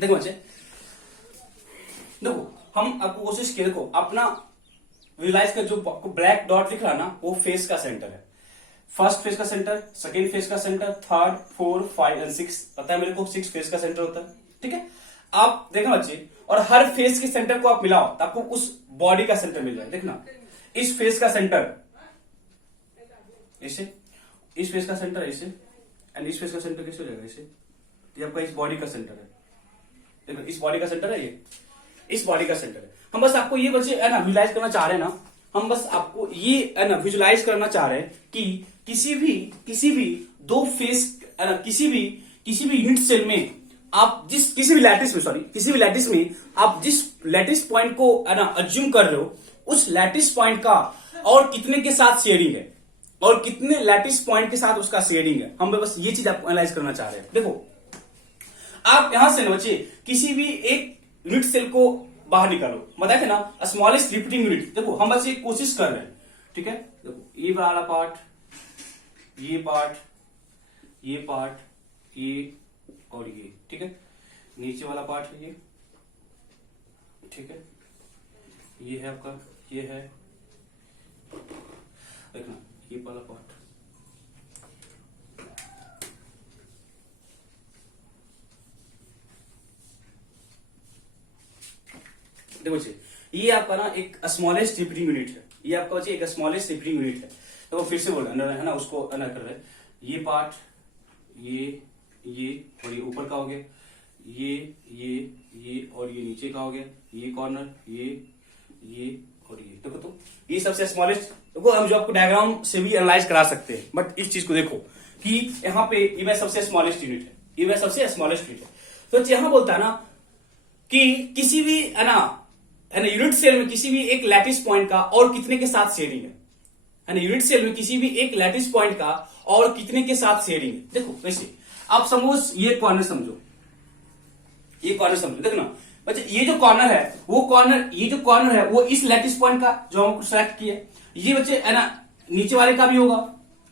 देखो बच्चे, देखो हम आपको कोशिश किए, देखो अपना विजुलाइज कर, जो ब्लैक डॉट दिख रहा है ना वो फेस का सेंटर है। फर्स्ट फेस का सेंटर, सेकेंड फेस का सेंटर, थर्ड, 4, 5 एंड 6, पता है मेरे को 6 फेस का सेंटर होता है। ठीक है, आप देखना बच्चे, और हर फेस के सेंटर को आप मिलाओ तो आपको उस बॉडी का सेंटर मिल जाए। देखना, इस फेस का सेंटर ऐसे, इस फेस का सेंटर ऐसे, एंड इस फेस का सेंटर कैसे हो जाएगा ऐसे, ये आपका इस बॉडी का सेंटर है। देखो इस बॉडी का सेंटर है, ये इस बॉडी का सेंटर है। हम बस आपको ये बच्चे है ना विजुलाइज करना चाह रहे हैं ना, हम बस आपको ये है ना विजुलाइज करना चाह रहे हैं कि किसी भी दो फेस है ना, किसी भी यूनिट सेल में आप जिस किसी भी लैटिस में आप जिस लैटिस पॉइंट को है ना अज्यूम कर रहे हो, उस लैटिस पॉइंट का और कितने के साथ शेयरिंग है, और कितने लैटिस पॉइंट के साथ उसका शेयरिंग है। हम बस ये चीज आपको एनालाइज करना चाह रहे हैं। देखो आप यहां से ना बच्चे किसी भी एक यूनिट सेल को बाहर निकालो, बताए थे ना स्मॉलेस्ट रिपीटिंग यूनिट। देखो हम बस ये कोशिश कर रहे हैं, ठीक है। देखो ये वाला पार्ट, ये पार्ट, ये पार्ट, ये और ये, ठीक है। नीचे वाला पार्ट है ये, ठीक है। ये है आपका, ये है, देखना ये वाला पार्ट, देखो ये आपका ना एक स्मॉलेस्ट रिपीटिंग यूनिट है। ये आपका बच्चे एक स्मॉलेस्ट रिपीटिंग यूनिट है। तो वो फिर से बोल रहे है ना, उसको अलग कर रहे हैं। ये पार्ट, ये और ये ऊपर का हो गया, ये और ये नीचे का हो गया, ये कॉर्नर, ये और ये। देखो तो ये सबसे स्मॉलेस्ट। देखो हम जो आपको डायग्राम से भी एनालाइज करा सकते हैं, बट इस चीज को देखो कि यहाँ पे ये सबसे स्मॉलेस्ट यूनिट है, ये सबसे स्मॉलेस्ट यूनिट है। तो यहां बोलता है ना कि किसी भी है ना यूनिट सेल में किसी भी एक लैटिस पॉइंट का और कितने के साथ शेयरिंग है ना, यूनिट सेल में किसी भी एक लैटिस पॉइंट का और कितने के साथ शेयरिंग है। देखो वैसे आप सपोज ये कॉर्नर समझो, ये कॉर्नर समझो, देखना बच्चे ये जो कॉर्नर है वो कॉर्नर, ये जो कॉर्नर है वो इस लैटिस पॉइंट का जो हमको सेलेक्ट किया, ये बच्चे है ना नीचे वाले का भी होगा,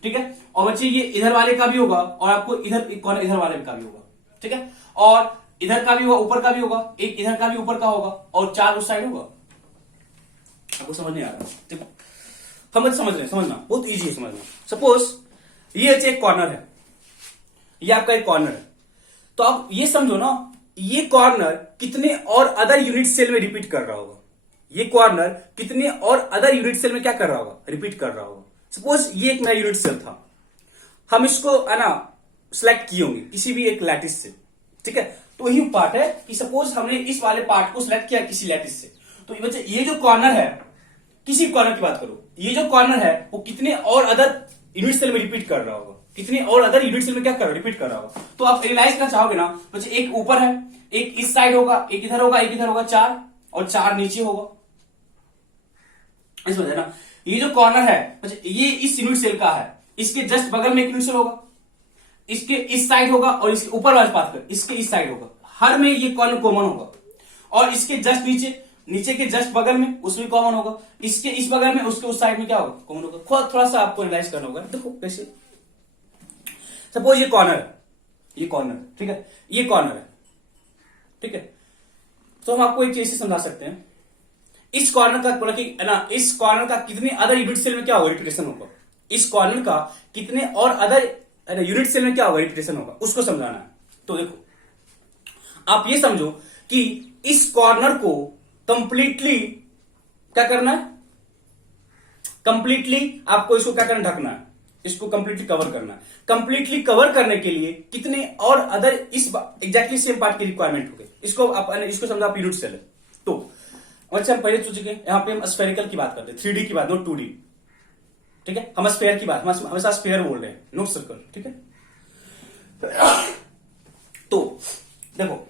ठीक है। और बच्चे ये इधर वाले का भी होगा, और आपको इधर कॉर्नर इधर वाले का भी होगा, ठीक है। और इधर का भी होगा, ऊपर का भी होगा, एक इधर का भी ऊपर का होगा, और 4 उस साइड होगा। आपको समझ नहीं आ रहा? देखो हम समझ रहे हैं, समझना बहुत इजी है समझना। सपोज ये एक कॉर्नर है, ये आपका एक कॉर्नर है, तो आप ये समझो ना ये कॉर्नर कितने और अदर यूनिट सेल में रिपीट कर रहा होगा, ये कॉर्नर कितने और अदर यूनिट सेल में क्या कर रहा होगा, रिपीट कर रहा होगा। सपोज ये एक नया यूनिट सेल था, हम इसको है ना सिलेक्ट किए होंगे किसी भी एक लैटिस से, ठीक है। तो वही पार्ट है कि सपोज हमने इस वाले पार्ट को सिलेक्ट किया किसी लैटिस से, तो बच्चे ये जो कॉर्नर है, किसी कॉर्नर की बात करो, ये जो कॉर्नर है वो कितने और अदर यूनिट सेल में रिपीट कर रहा होगा, कितने और अदर यूनिट सेल में क्या कर रहा रिपीट कर रहा होगा। तो आप एनालाइज करना चाहोगे ना बच्चे, एक ऊपर है, एक इस साइड होगा, एक इधर होगा, एक इधर होगा, 4 और 4 नीचे होगा। इस वजह ना ये जो कॉर्नर है बच्चे ये इस यूनिट सेल का है, इसके जस्ट बगल में एक यूनिट सेल होगा, इसके इस साइड होगा, और इसके ऊपर वाले बात कर इसके इस साइड होगा, हर में ये कॉर्नर कॉमन होगा। और इसके जस्ट नीचे के जस्ट बगल में उसमें कॉमन होगा, इसके इस बगल में उसके उस साइड में क्या होगा, कॉमन होगा। थोड़ा सा आपको एनालाइज करना होगा। देखो कैसे, सपोज ये कॉर्नर है, ये कॉर्नर, ठीक है, ये कॉर्नर है, ठीक है। तो हम आपको एक चीज से समझा सकते हैं, इस कॉर्नर का ना, इस कॉर्नर का कितने अदर यूनिट सेल में क्या होगा, रिपीटेशन होगा। इस कॉर्नर का कितने और अदर यूनिट सेल में क्या होगा, रिपीटेशन होगा, उसको समझाना है। तो देखो आप ये समझो कि इस कॉर्नर को कंप्लीटली क्या करना है, कंप्लीटली आपको इसको क्या करना, ढकना है, इसको कंप्लीटली कवर करना है। कंप्लीटली कवर करने के लिए कितने और अदर इस एग्जैक्टली सेम पार्ट की रिक्वायरमेंट हो गई। इसको समझा आप यूनिट सेल है। तो अच्छा हम पहले सोच गए, यहां पे हम स्फेरिकल की बात करते हैं, 3D की बात, नोट 2D, ठीक है। हम स्फेयर की बात, हम हमेशा स्फेयर बोल रहे हैं, नोट सर्कल, ठीक है। तो देखो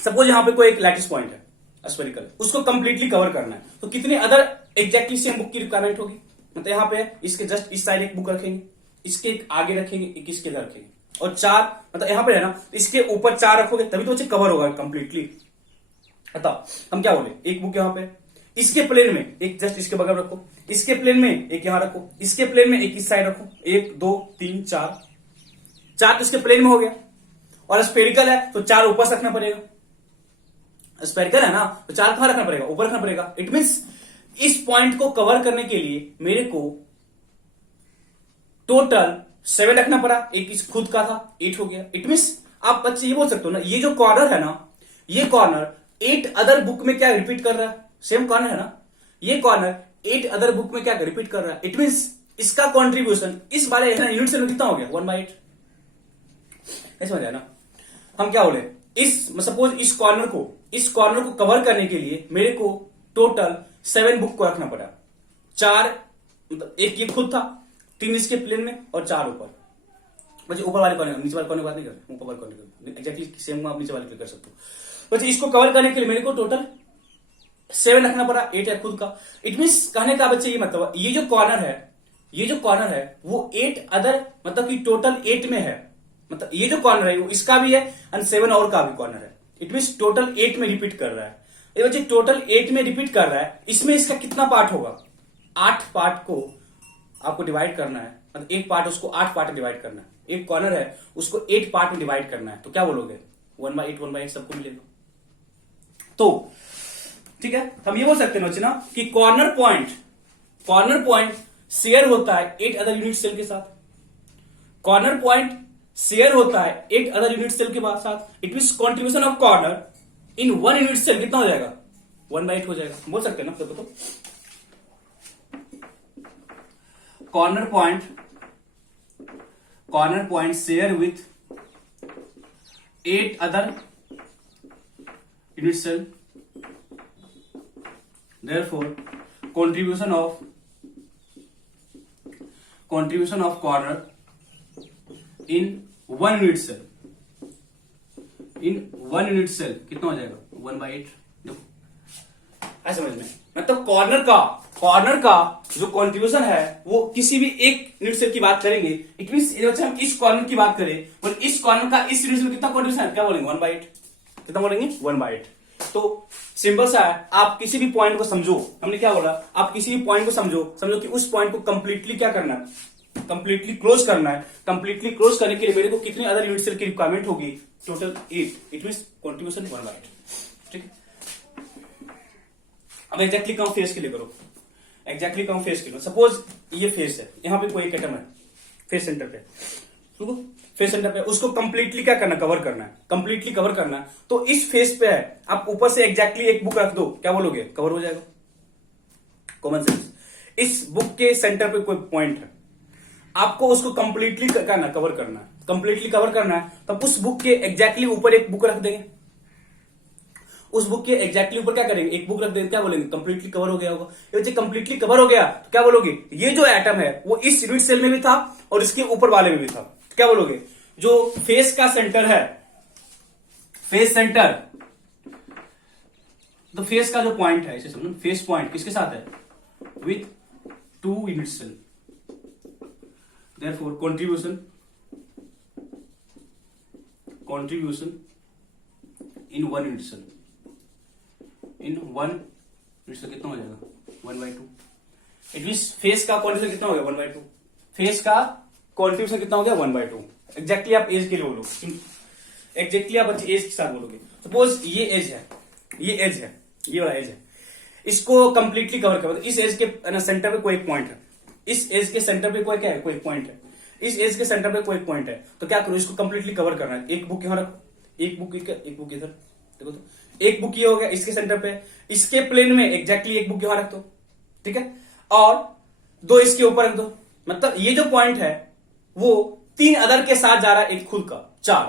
सपोज यहां पे कोई एक लैटिस पॉइंट है स्फेरिकल, उसको कंप्लीटली कवर करना है, तो कितने अदर एग्जैक्टली सेम बुक की रिक्वायरमेंट होगी। मतलब यहां पे इसके जस्ट इस साइड एक बुक रखेंगे, इसके एक आगे रखेंगे, एक इसके इधर रखेंगे, और 4 मतलब यहां पे है ना, इसके ऊपर 4 रखोगे तभी तो बच्चे कवर होगा कंप्लीटली। बताओ हम क्या बोले, एक बुक यहां पे, इसके प्लेन में एक जस्ट इसके बगल रखो, इसके प्लेन में एक यहां रखो, इसके प्लेन में एक इस साइड रखो, 1 2 3 4 तो इसके प्लेन में हो गया। और स्फेरिकल है तो 4 ऊपर से रखना पड़ेगा। स्फेरिकल है ना तो 4 कहां रखना पड़ेगा, ऊपर रखना पड़ेगा। इट मींस इस पॉइंट को कवर करने के लिए मेरे को टोटल 7 रखना पड़ा, एक इस खुद का था 8 हो गया। इट मींस आप बच्चे ये बोल सकते हो ना, ये जो कॉर्नर है ना, ये कॉर्नर 8 अदर बुक में क्या रिपीट कर रहा है, सेम कॉर्नर है ना, ये कॉर्नर 8 अदर बुक में क्या रिपीट कर रहा है। इट मींस इसका कॉन्ट्रीब्यूशन इस वाले यूनिट सेल में कितना हो गया, 1/8। समझ आया ना। हम क्या बोले, इस सपोज इस कॉर्नर को कवर करने के लिए मेरे को टोटल 7 बुक को रखना पड़ा। 4 मतलब एक ये खुद था, 3 इसके प्लेन में और 4 ऊपर। बच्चे ऊपर वाले कॉर्नर, नीचे वाले कॉर्नर की बात नहीं करते, ऊपर वाले कॉर्नर एक्जैक्टली सेम आप नीचे वाले पे कर सकते हो। बच्चे इसको कवर करने के लिए मेरे को टोटल 7 रखना पड़ा, 8 है खुद का। इट मींस कहने का बच्चे ये मतलब ये जो कॉर्नर है वो 8 अदर मतलब कि टोटल 8 में है। मतलब ये जो कॉर्नर है वो इसका भी है एंड 7 और का भी कॉर्नर है। इट मींस टोटल 8 में रिपीट कर रहा है। ये बच्चे टोटल 8 में रिपीट कर रहा है, इसमें इसका कितना पार्ट होगा, 8 पार्ट को आपको डिवाइड करना है। मतलब एक पार्ट उसको 8 पार्ट में डिवाइड करना है। एक कॉर्नर है उसको 8 पार्ट में डिवाइड करना है, तो क्या बोलोगे 1/8 1/8 सबको मिलेगा। तो ठीक है, हम ये बोल सकते हैं ना कि कॉर्नर पॉइंट शेयर होता है 8 अदर यूनिट सेल के साथ। कॉर्नर पॉइंट शेयर होता है 8 अदर यूनिट सेल के साथ। It means contribution of corner in 1 unit cell कितना हो जाएगा, 1/8 हो जाएगा। बोल सकते हैं ना, तो corner point share with 8 other unit cell, therefore contribution of corner in 1 unit cell कितना हो जाएगा, 1/8। देखो ऐसे समझ में, मतलब कॉर्नर का जो कंट्रीब्यूशन है वो किसी भी एक यूनिट सेल की बात करेंगे। इट मींस हम इस कॉर्नर की बात करें और इस कॉर्नर का इस यूनिट सेल में कितना कंट्रीब्यूशन है, क्या बोलेंगे 1/8। कितना बोलेंगे 1/8। तो सिंपल सा है, आप किसी भी पॉइंट को समझो। हमने क्या बोला, आप किसी भी पॉइंट को समझो कि उस पॉइंट को कंप्लीटली क्या करना है, कंप्लीटली क्लोज करना है। कंप्लीटली क्लोज करने के लिए मेरे को कितने अदर यूनिट सेल की रिक्वायरमेंट होगी, टोटल 8। It means contribution 1/8। ठीक है, अब एग्जैक्टली कम फेस के लिए करो, सपोज ये फेस है, यहां पे कोई एक एटम है फेस सेंटर पे, फेस सेंटर पे, उसको कंप्लीटली क्या करना, कवर करना है, कंप्लीटली कवर करना है। तो इस फेस पे है, आप ऊपर से एग्जैक्टली एक बुक रख दो, क्या बोलोगे, कवर हो जाएगा। Common sense. इस बुक के सेंटर पे कोई पॉइंट है, आपको उसको कंप्लीटली करना, कवर करना है, कंप्लीटली कवर करना है, तब उस बुक के एग्जैक्टली ऊपर एक बुक रख देंगे। उस बुक के एग्जैक्टली ऊपर क्या करेंगे, एक बुक रख देंगे, क्या बोलेंगे, कंप्लीटली कवर हो गया होगा। ये कंप्लीटली कवर हो गया तो क्या बोलोगे, ये जो एटम है वो इस यूनिट सेल में भी था और इसके ऊपर वाले में भी था। क्या बोलोगे, जो फेस का सेंटर है, फेस सेंटर, तो फेस का जो पॉइंट है, इसे समझो, फेस पॉइंट किसके साथ है, with 2 unit cell. Therefore contribution in 1 unit cell, कितना हो जाएगा 1/2। इट मींस फेस का कॉन्ट्रीब्यूशन कितना हो गया 1/2। फेस का कॉन्ट्रीब्यूशन कितना हो गया 1/2। एग्जैक्टली आप एज के लिए बोलो, एग्जैक्टली आप एज के साथ बोलोगे। सपोज ये एज है, ये वाला एज है, इसको कंप्लीटली कवर कर, इस एज के सेंटर पे कोई एक पॉइंट है, इस एज के सेंटर पे कोई क्या है, कोई पॉइंट है, इस एज के सेंटर पे कोई पॉइंट है, तो क्या करो, इसको कंप्लीटली कवर करना है। एक बुक यहां रखो, एक बुक इधर, देखो तो एक बुक ये हो गया इसके सेंटर पे, इसके प्लेन में एग्जैक्टली एक बुक यहां रख दो, ठीक है, और 2 इसके ऊपर रख दो। मतलब ये जो पॉइंट है वो 3 अदर के साथ जा रहा है, एक खुद का 4।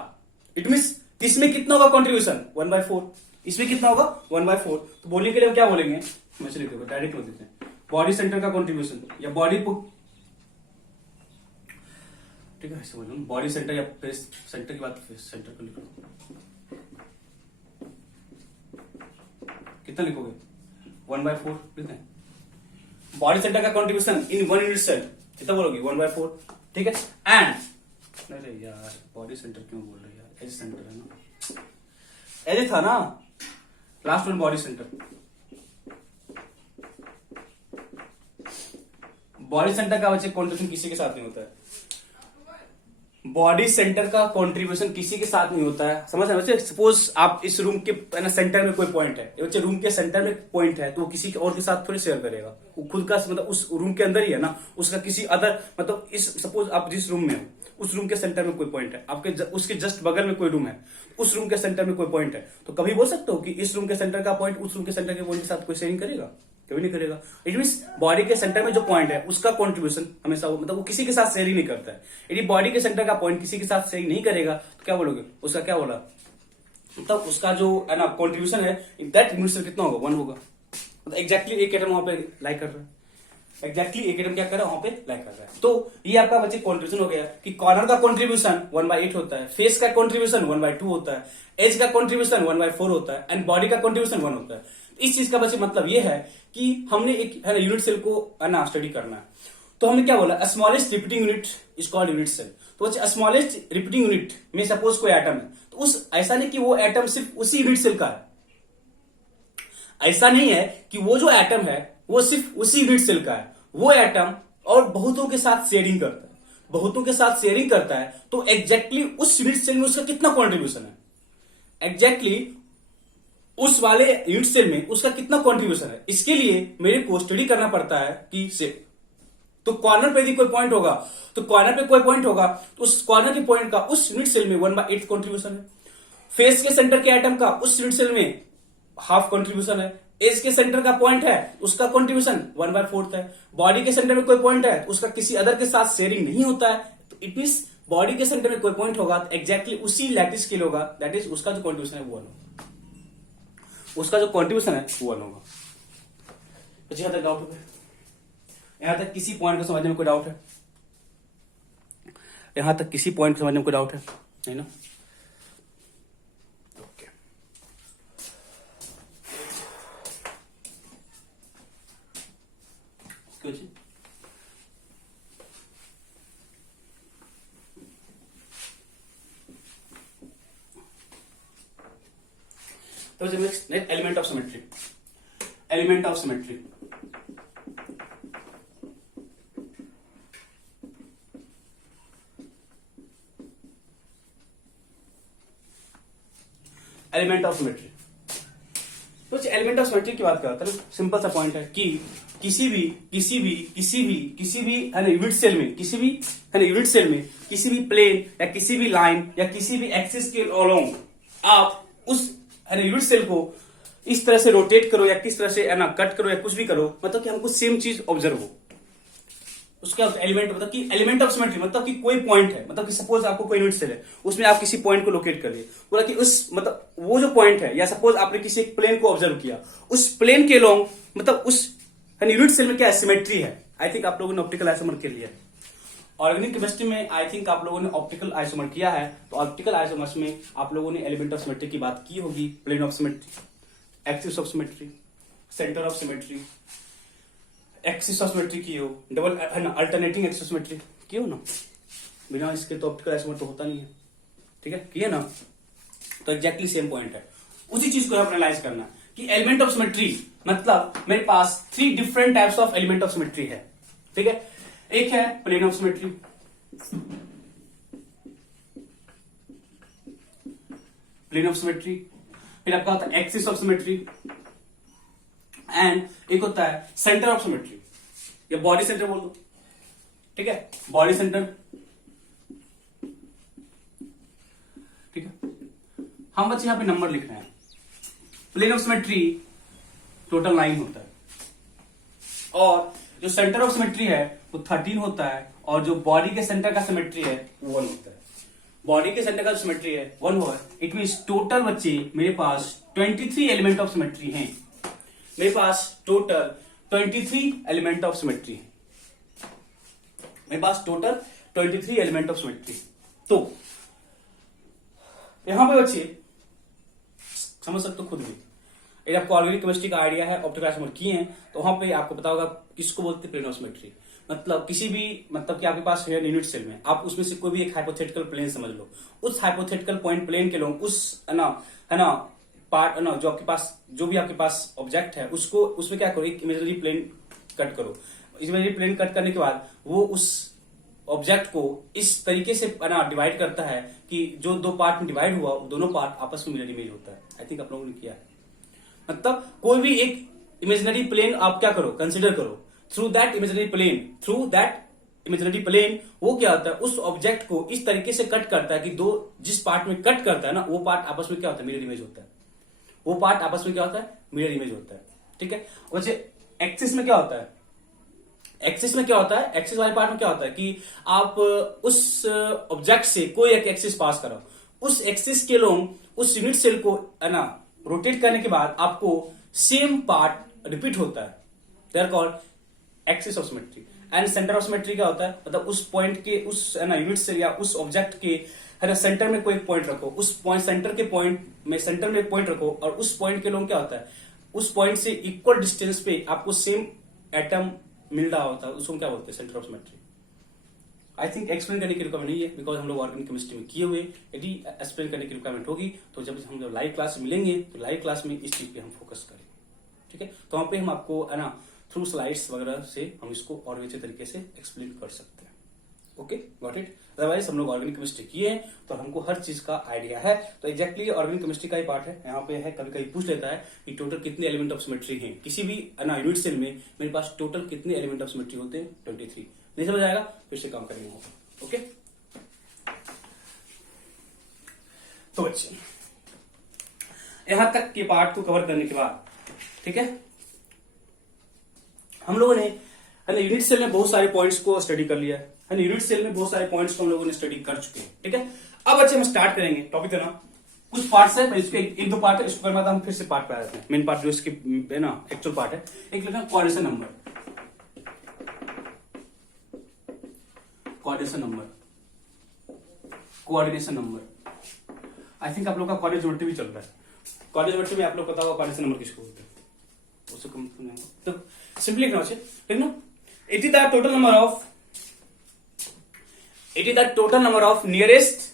इट मींस इसमें कितना होगा कंट्रीब्यूशन 1/4, इसमें कितना होगा 1/4। तो बोलने के लिए क्या बोलेंगे, मैं लिख दूंगा, डायरेक्ट लिख देते हैं, बॉडी सेंटर का कंट्रीब्यूशन या बॉडी, ठीक है, ऐसे बोलो, बॉडी सेंटर या फेस सेंटर की बात, फेस सेंटर को लिख लो, कितना लिखोगे 1/4 लिखते हैं। बॉडी सेंटर का कंट्रीब्यूशन इन 1 यूनिट सेल कितना बोलोगे 1/4, ठीक है। एंड अरे यार बॉडी सेंटर क्यों बोल रहे यार, एज सेंटर है ना, एज था ना last one, body centre. Body centre का बच्चे कंट्रीब्यूशन किसी के साथ नहीं होता है। बॉडी सेंटर का कंट्रीब्यूशन किसी के साथ नहीं होता है, समझ रहे हैं? सपोज आप इस रूम के सेंटर में कोई पॉइंट है, बच्चे रूम के सेंटर में पॉइंट है, तो वो किसी और के साथ थोड़ी शेयर करेगा, वो खुद का मतलब उस रूम के अंदर ही है ना, उसका किसी अदर मतलब इस सपोज आप जिस रूम में हो उस रूम के सेंटर में कोई पॉइंट है, आपके उसके जस्ट बगल में कोई रूम है, उस रूम के सेंटर में कोई पॉइंट है, तो कभी बोल सकते हो कि इस रूम के सेंटर का पॉइंट उस रूम के सेंटर के पॉइंट के साथ कोई शेयरिंग करेगा? कभी नहीं करेगा। इट मीन बॉडी के सेंटर में जो पॉइंट है उसका कंट्रीब्यूशन हमेशा मतलब वो किसी के साथ शेयरिंग नहीं करता है। यदि बॉडी के सेंटर का पॉइंट किसी के साथ शेयरिंग नहीं करेगा तो क्या बोलोगे? उसका क्या बोला, मतलब उसका जो है ना कंट्रीब्यूशन है दैट यूनिट सेल कितना होगा? 1 होगा। मतलब एग्जैक्टली एक एटम वहां पे लाई कर रहा है, एग्जैक्टली एक एटम क्या कर रहा है वहां पे लाई कर रहा है। तो ये आपका बच्चे कंट्रीब्यूशन हो गया कि कॉर्नर का कंट्रीब्यूशन 1/8 होता है, फेस का कंट्रीब्यूशन 1/2 होता है, एज का कंट्रीब्यूशन 1/4 होता है एंड बॉडी का कंट्रीब्यूशन 1 होता है। इस चीज का बच्चे मतलब ये है कि हमने एक है ना यूनिट सेल को है ना स्टडी करना है, तो हमने क्या बोला? Smallest repeating unit is called unit cell. तो बच्चे स्मॉलेस्ट रिपीटिंग यूनिट में सपोज कोई एटम है, तो उस ऐसा नहीं कि वो एटम सिर्फ उसी यूनिट सेल का है, ऐसा नहीं है कि वो जो एटम है वो सिर्फ उसी यूनिट सेल का है, वो एटम और बहुतों के साथ शेयरिंग करता है, बहुतों के साथ शेयरिंग करता है, तो एग्जैक्टली उस यूनिट सेल में उसका कितना कॉन्ट्रीब्यूशन है, एग्जैक्टली उस वाले यूनिट सेल में उसका कितना कॉन्ट्रीब्यूशन है, इसके लिए मेरे को स्टडी करना पड़ता है कि सेल। तो कॉर्नर पे यदि कोई पॉइंट होगा, तो कॉर्नर पे कोई पॉइंट होगा तो उस कॉर्नर के पॉइंट का उस यूनिट सेल में 1/8 कॉन्ट्रीब्यूशन है, फेस के सेंटर के एटम का उस यूनिट सेल में हाफ कॉन्ट्रीब्यूशन है, एज के सेंटर का पॉइंट है उसका कॉन्ट्रीब्यूशन 1/4 है, बॉडी के सेंटर में कोई पॉइंट है तो उसका किसी अदर के साथ शेयरिंग नहीं होता है, तो इट मीन बॉडी के सेंटर में कोई पॉइंट होगा तो एग्जैक्टली उसी लैटिस स्केल होगा, दैट इज उसका जो कॉन्ट्रीब्यूशन है वो 1 होगा, उसका जो कॉन्ट्रीब्यूशन है वो 1 होगा। तो यहां तक डाउट हो गया? यहां तक किसी पॉइंट को समझने में कोई डाउट है? यहां तक किसी पॉइंट को समझने में कोई डाउट है? नहीं ना? ओके, कुछ तो next element of symmetry, element of symmetry. Element of symmetry, तो एलिमेंट ऑफ सिमेट्री की बात करता है, सिंपल सा पॉइंट है कि किसी भी यूनिट सेल में, किसी भी यूनिट सेल में किसी भी प्लेन या किसी भी लाइन या किसी भी एक्सिस के अलोंग आप उस यूनिट सेल को इस तरह से रोटेट करो या किस तरह से है ना कट करो या कुछ भी करो, मतलब कि हमको सेम चीज ऑब्जर्व हो, उसका एलिमेंट मतलब कि एलिमेंट ऑफ सिमेट्री मतलब कि कोई पॉइंट है, मतलब कि सपोज आपको कोई यूनिट सेल है उसमें आप किसी पॉइंट को लोकेट कर लिए, बोला कि उस मतलब वो जो पॉइंट है या सपोज आपने किसी एक प्लेन को ऑब्जर्व किया, उस प्लेन के लॉन्ग मतलब उस यूनिट सेल में क्या सिमेट्री है। आई थिंक आप लोगों ने ऑप्टिकल आइसोमर के लिए ऑर्गेनिक केमिस्ट्री में आई थिंक आप लोगों ने ऑप्टिकल आइसोमर किया है, तो ऑप्टिकल आइसोमर्स में आप लोगों ने एलिमेंट ऑफ सिमेट्री की बात की होगी, plane of symmetry, axis of symmetry, centre of symmetry, axis of symmetry की हो, डबल है ना अल्टरनेटिंग एक्सिस ऑफ सिमेट्री की हो ना, बिना इसके तो ऑप्टिकल आइसोमर तो होता नहीं है, ठीक है, किया ना? तो एग्जैक्टली सेम पॉइंट है, उसी चीज को आप एनालाइज करना कि एलिमेंट ऑफ सिमेट्री मतलब मेरे पास 3 different types of element of symmetry है, ठीक है। एक है plane of symmetry, plane of symmetry, फिर आपका होता है एक्सिस ऑफ सिमेट्री एंड एक होता है सेंटर ऑफ सिमेट्री या बॉडी सेंटर बोल दो, ठीक है, बॉडी सेंटर, ठीक है। हम बच्चे यहां पे नंबर लिख रहे हैं। प्लेन ऑफ सिमेट्री टोटल 9 होता है और जो सेंटर ऑफ सिमेट्री है वो 13 होता है और जो बॉडी के सेंटर का सिमेट्री है वो 1 होता है। बॉडी के सेंटर का जो सिमेट्री है 1 होगा, इट मीन टोटल बच्चे मेरे पास 23 एलिमेंट ऑफ सिमेट्री हैं, मेरे पास टोटल 23 एलिमेंट ऑफ सिमेट्री है, मेरे पास टोटल 23 एलिमेंट ऑफ सिमेट्री। तो यहां पे बच्चे समझ सकते हो खुद भी, यदि आपको ऑर्गेनिक केमिस्ट्री का आइडिया है, ऑप्टिकल आइसोमर किए हैं, तो वहां पे आपको पता होगा किसको बोलते हैं प्लेन ऑफ सिमेट्री। मतलब किसी भी मतलब कि आपके पास है यूनिट सेल में, आप उसमें से कोई भी एक हाइपोथेटिकल प्लेन समझ लो, उस हाइपोथेटिकल पॉइंट प्लेन के लोग उस है ना पार्ट है ना जो आपके पास जो भी आपके पास ऑब्जेक्ट है उसको उसमें क्या करो, एक इमेजिनरी प्लेन कट करो। इमेजिनरी प्लेन कट करने के बाद वो उस ऑब्जेक्ट को इस तरीके से ना डिवाइड करता है कि जो दो पार्ट में डिवाइड हुआ वो दोनों पार्ट आपस में मिरर इमेज होता है। आई थिंक आप लोगों ने किया है। मतलब कोई भी एक इमेजिनरी प्लेन आप क्या करो, कंसिडर करो, थ्रू दैट इमेजिनरी प्लेन वो क्या होता है, उस ऑब्जेक्ट को इस तरीके से कट करता है कि दो जिस पार्ट में कट करता है ना वो पार्ट आपस में क्या होता है, मिरर इमेज होता है। वो पार्ट आपस में क्या होता है, मिरर इमेज होता है। ठीक है। वैसे एक्सिस में क्या होता है, एक्सिस वाले पार्ट में क्या होता है कि आप उस ऑब्जेक्ट से कोई एक एक्सिस पास करो, उस एक्सिस के लोग उस यूनिट सेल को है ना रोटेट करने के बाद आपको सेम पार्ट रिपीट होता है। They are called axis of symmetry. And centre of symmetry क्या होता है, मतलब उस पॉइंट के उस है ना यूनिट सेल या उस ऑब्जेक्ट के है ना सेंटर में कोई एक पॉइंट रखो, उस पॉइंट सेंटर में एक पॉइंट रखो और उस पॉइंट के लोग क्या होता है, उस पॉइंट से इक्वल डिस्टेंस पे आपको सेम एटम मिल रहा होता है, उसको क्या बोलते हैं, centre of symmetry. I think explain करने की रिक्वायरमेंट नहीं है, बिकॉज हम लोग ऑर्गेनिक केमिस्ट्री में किए हुए। यदि एक्सप्लेन करने की रिक्वायरमेंट होगी तो जब हम जब लाइव क्लास मिलेंगे तो लाइव क्लास में इस चीज पे हम फोकस करेंगे। ठीक है। तो वहां पे हम आपको है ना थ्रू स्लाइड्स वगैरह से हम इसको और अच्छे तरीके से एक्सप्लेन कर सकते हैं। Okay, got it. अदरवाइज हम लोग ऑर्गेनिक केमिस्ट्री किए हैं तो हमको हर चीज का आइडिया है। तो एग्जैक्टली ऑर्गेनिक केमिस्ट्री का ही पार्ट है। यहाँ पे है, कभी कभी पूछ लेता है कि टोटल कितने एलिमेंट ऑफ सिमेट्री हैं किसी भी यूनिट सेल में, मेरे पास टोटल कितने एलिमेंट ऑफ सिमेट्री होते हैं, 23। नहीं समझ आएगा, फिर से काम करेंगे होगा। ओके, तो बच्चे यहां तक के पार्ट को कवर करने के बाद, ठीक है, हम लोगों ने यूनिट सेल में बहुत सारे पॉइंट्स को स्टडी कर लिया है। यूनिट सेल में बहुत सारे पॉइंट्स को हम लोगों ने स्टडी कर चुके हैं। ठीक है। अब बच्चे हम स्टार्ट करेंगे टॉपिक देना। कुछ पार्ट्स है, इसके एक दो पार्ट है, इसके बाद हम फिर से पार्ट पे आ जाते हैं। मेन पार्ट जो इसके है ना एक्चुअल पार्ट है, एक लिखना कोऑर्डिनेशन नंबर। आई थिंक आप लोग का कोऑर्डिनेट ज्योमेट्री भी चल रहा है। कोऑर्डिनेट ज्योमेट्री में आप लोग पता होगा कोऑर्डिनेशन नंबर किसको बोलते हैं, उससे कम तो सिंपली लिखना बच्चे, लिखना it is the total number of nearest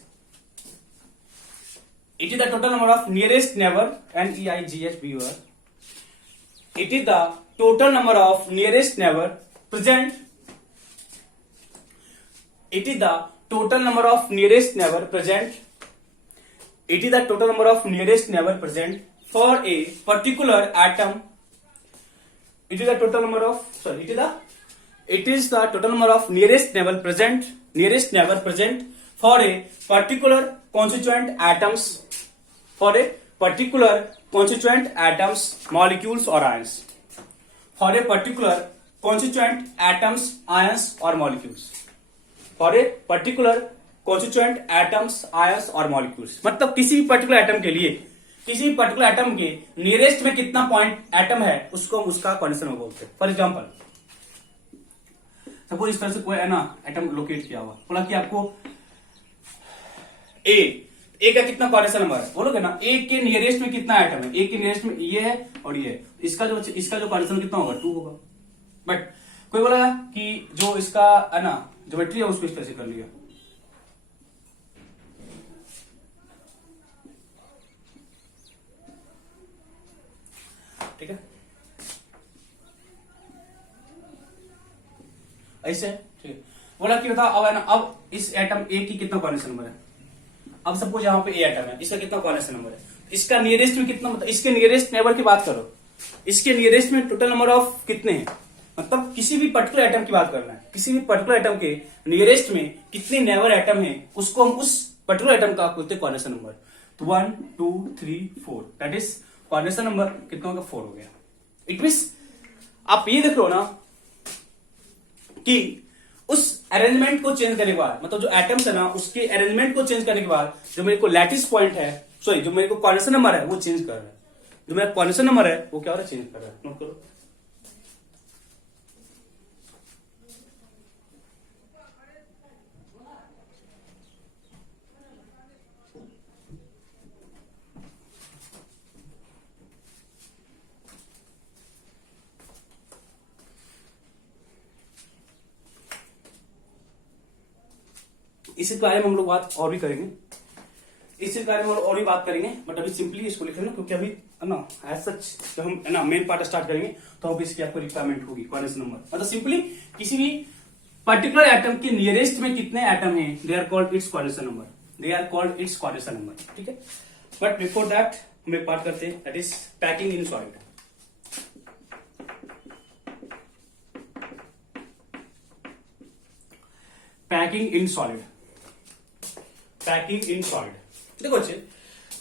neighbour, NEIGHBUR, it is the total number of nearest neighbor present, it is the total number of nearest neighbor present, it is the total number of nearest neighbor present for a particular atom, it is the total number of nearest neighbor present for a particular constituent atoms, molecules or ions, for a particular constituent atoms, ions or molecules, for a particular constituent atoms, ions or molecules। मतलब किसी भी particular atom के लिए, किसी भी particular atom के nearest में कितना पॉइंट एटम है उसको हम उसका कोऑर्डिनेशन नंबर बोलते हैं। फॉर एग्जांपल सपोज इस तरह से कोई है ना एटम लोकेट किया हुआ, बोला कि आपको ए का कितना कोऑर्डिनेशन नंबर है, बोलोगे ना ए के नियरेस्ट में कितना एटम है, ए के नियरेस्ट में ये है और ये है, इसका जो कोऑर्डिनेशन कितना होगा, 2 होगा। बट कोई बोला कि जो इसका है ना ज्योमेट्री है उसको इस तरह से कर लिया, ठीक है, ऐसे ठीक है। बोला कि बताओ अब है ना, अब इस एटम ए की कितना कोऑर्डिनेशन नंबर है, अब सपोज यहाँ पे ए एटम है, इसका कितना कोऑर्डिनेशन नंबर है, इसका नियरेस्ट में कितना, मतलब इसके नियरेस्ट नेबर की बात करो, इसके नियरेस्ट में टोटल नंबर ऑफ कितने हैं, मतलब किसी भी पर्टिकुलर एटम की बात करना है, किसी भी पर्टिकुलर एटम के नियरेस्ट में कितने नेबर एटम है उसको हम उस पर्टिकुलर एटम का बोलते हैं कोऑर्डिनेशन नंबर। तो 1 2 3 4 दैट इज कोऑर्डिनेशन नंबर कितना होगा, 4 हो गया। इट मींस आप ये देख लो ना कि उस अरेंजमेंट को चेंज करने के बाद, मतलब जो एटम्स है ना उसके अरेंजमेंट को चेंज करने के बाद जो मेरे को लैटिस पॉइंट है, सॉरी जो मेरे को कोऑर्डिनेशन नंबर है वो चेंज कर रहा है, जो मेरा कोऑर्डिनेशन नंबर है वो क्या हो रहा है, चेंज कर रहा है। नोट करो। इसी बारे में हम लोग बात और भी करेंगे, बट अभी सिंपली इसको लिख लेना, क्योंकि अभी ना एज सच जब हम ना मेन पार्ट स्टार्ट करेंगे तो अब इसकी आपको रिक्वायरमेंट होगी कोऑर्डिनेशन नंबर। मतलब सिंपली किसी भी पर्टिकुलर एटम के नियरेस्ट में कितने एटम हैं, they are called its coordination number, they are called its coordination number, ठीक है। बट बिफोर दैट हम एक पार्ट करते हैं, that is packing in solid. Packing in solid, packing in solid. देखो बच्चे,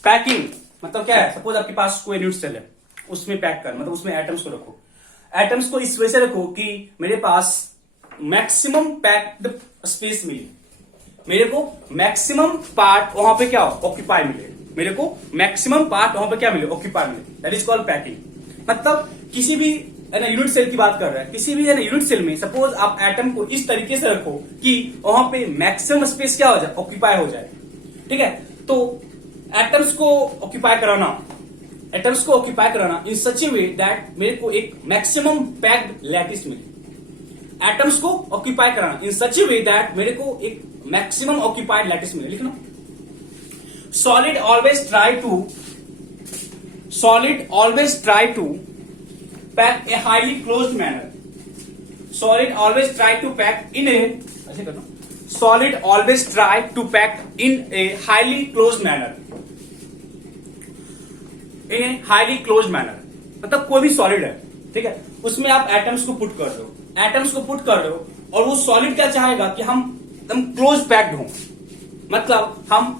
पैकिंग मतलब क्या है, सपोज आपके पास कोई न्यूट सेल है, उसमें पैक कर, मतलब उसमें एटम्स को रखो। एटम्स को इस वजह से रखो कि मेरे पास मैक्सिमम पैक्ड स्पेस मिले, मेरे को मैक्सिमम पार्ट वहां पे क्या हो, ऑक्यूपाई मिले, मेरे को मैक्सिमम पार्ट वहां पे क्या मिले, ऑक्यूपाई मिले, दैट इज कॉल्ड पैकिंग। मतलब किसी भी है ना यूनिट सेल की बात कर रहे हैं, किसी भी है ना यूनिट सेल में सपोज आप एटम को इस तरीके से रखो कि वहां पे मैक्सिमम स्पेस क्या हो जाए, ऑक्यूपाई हो जाए, ठीक है। तो एटम्स को ऑक्यूपाई कराना, एटम्स को ऑक्यूपाई कराना इन सच ए वे दैट मेरे को एक मैक्सिमम पैक्ड लैटिस मिले, एटम्स को ऑक्यूपाई कराना इन सच ए वे दैट मेरे को एक मैक्सिमम ऑक्यूपाइड लैटिस मिले। लिखना, solid always try to pack a highly closed manner. Solid always try to pack in a, ऐसे करना, solid always try to pack in a highly closed manner, in a highly closed manner. मतलब कोई भी solid है, ठीक है, उसमें आप एटम्स को पुट कर दो, एटम्स को पुट कर दो, और वो सॉलिड क्या चाहेगा कि हम एकदम क्लोज पैक्ड हो, मतलब हम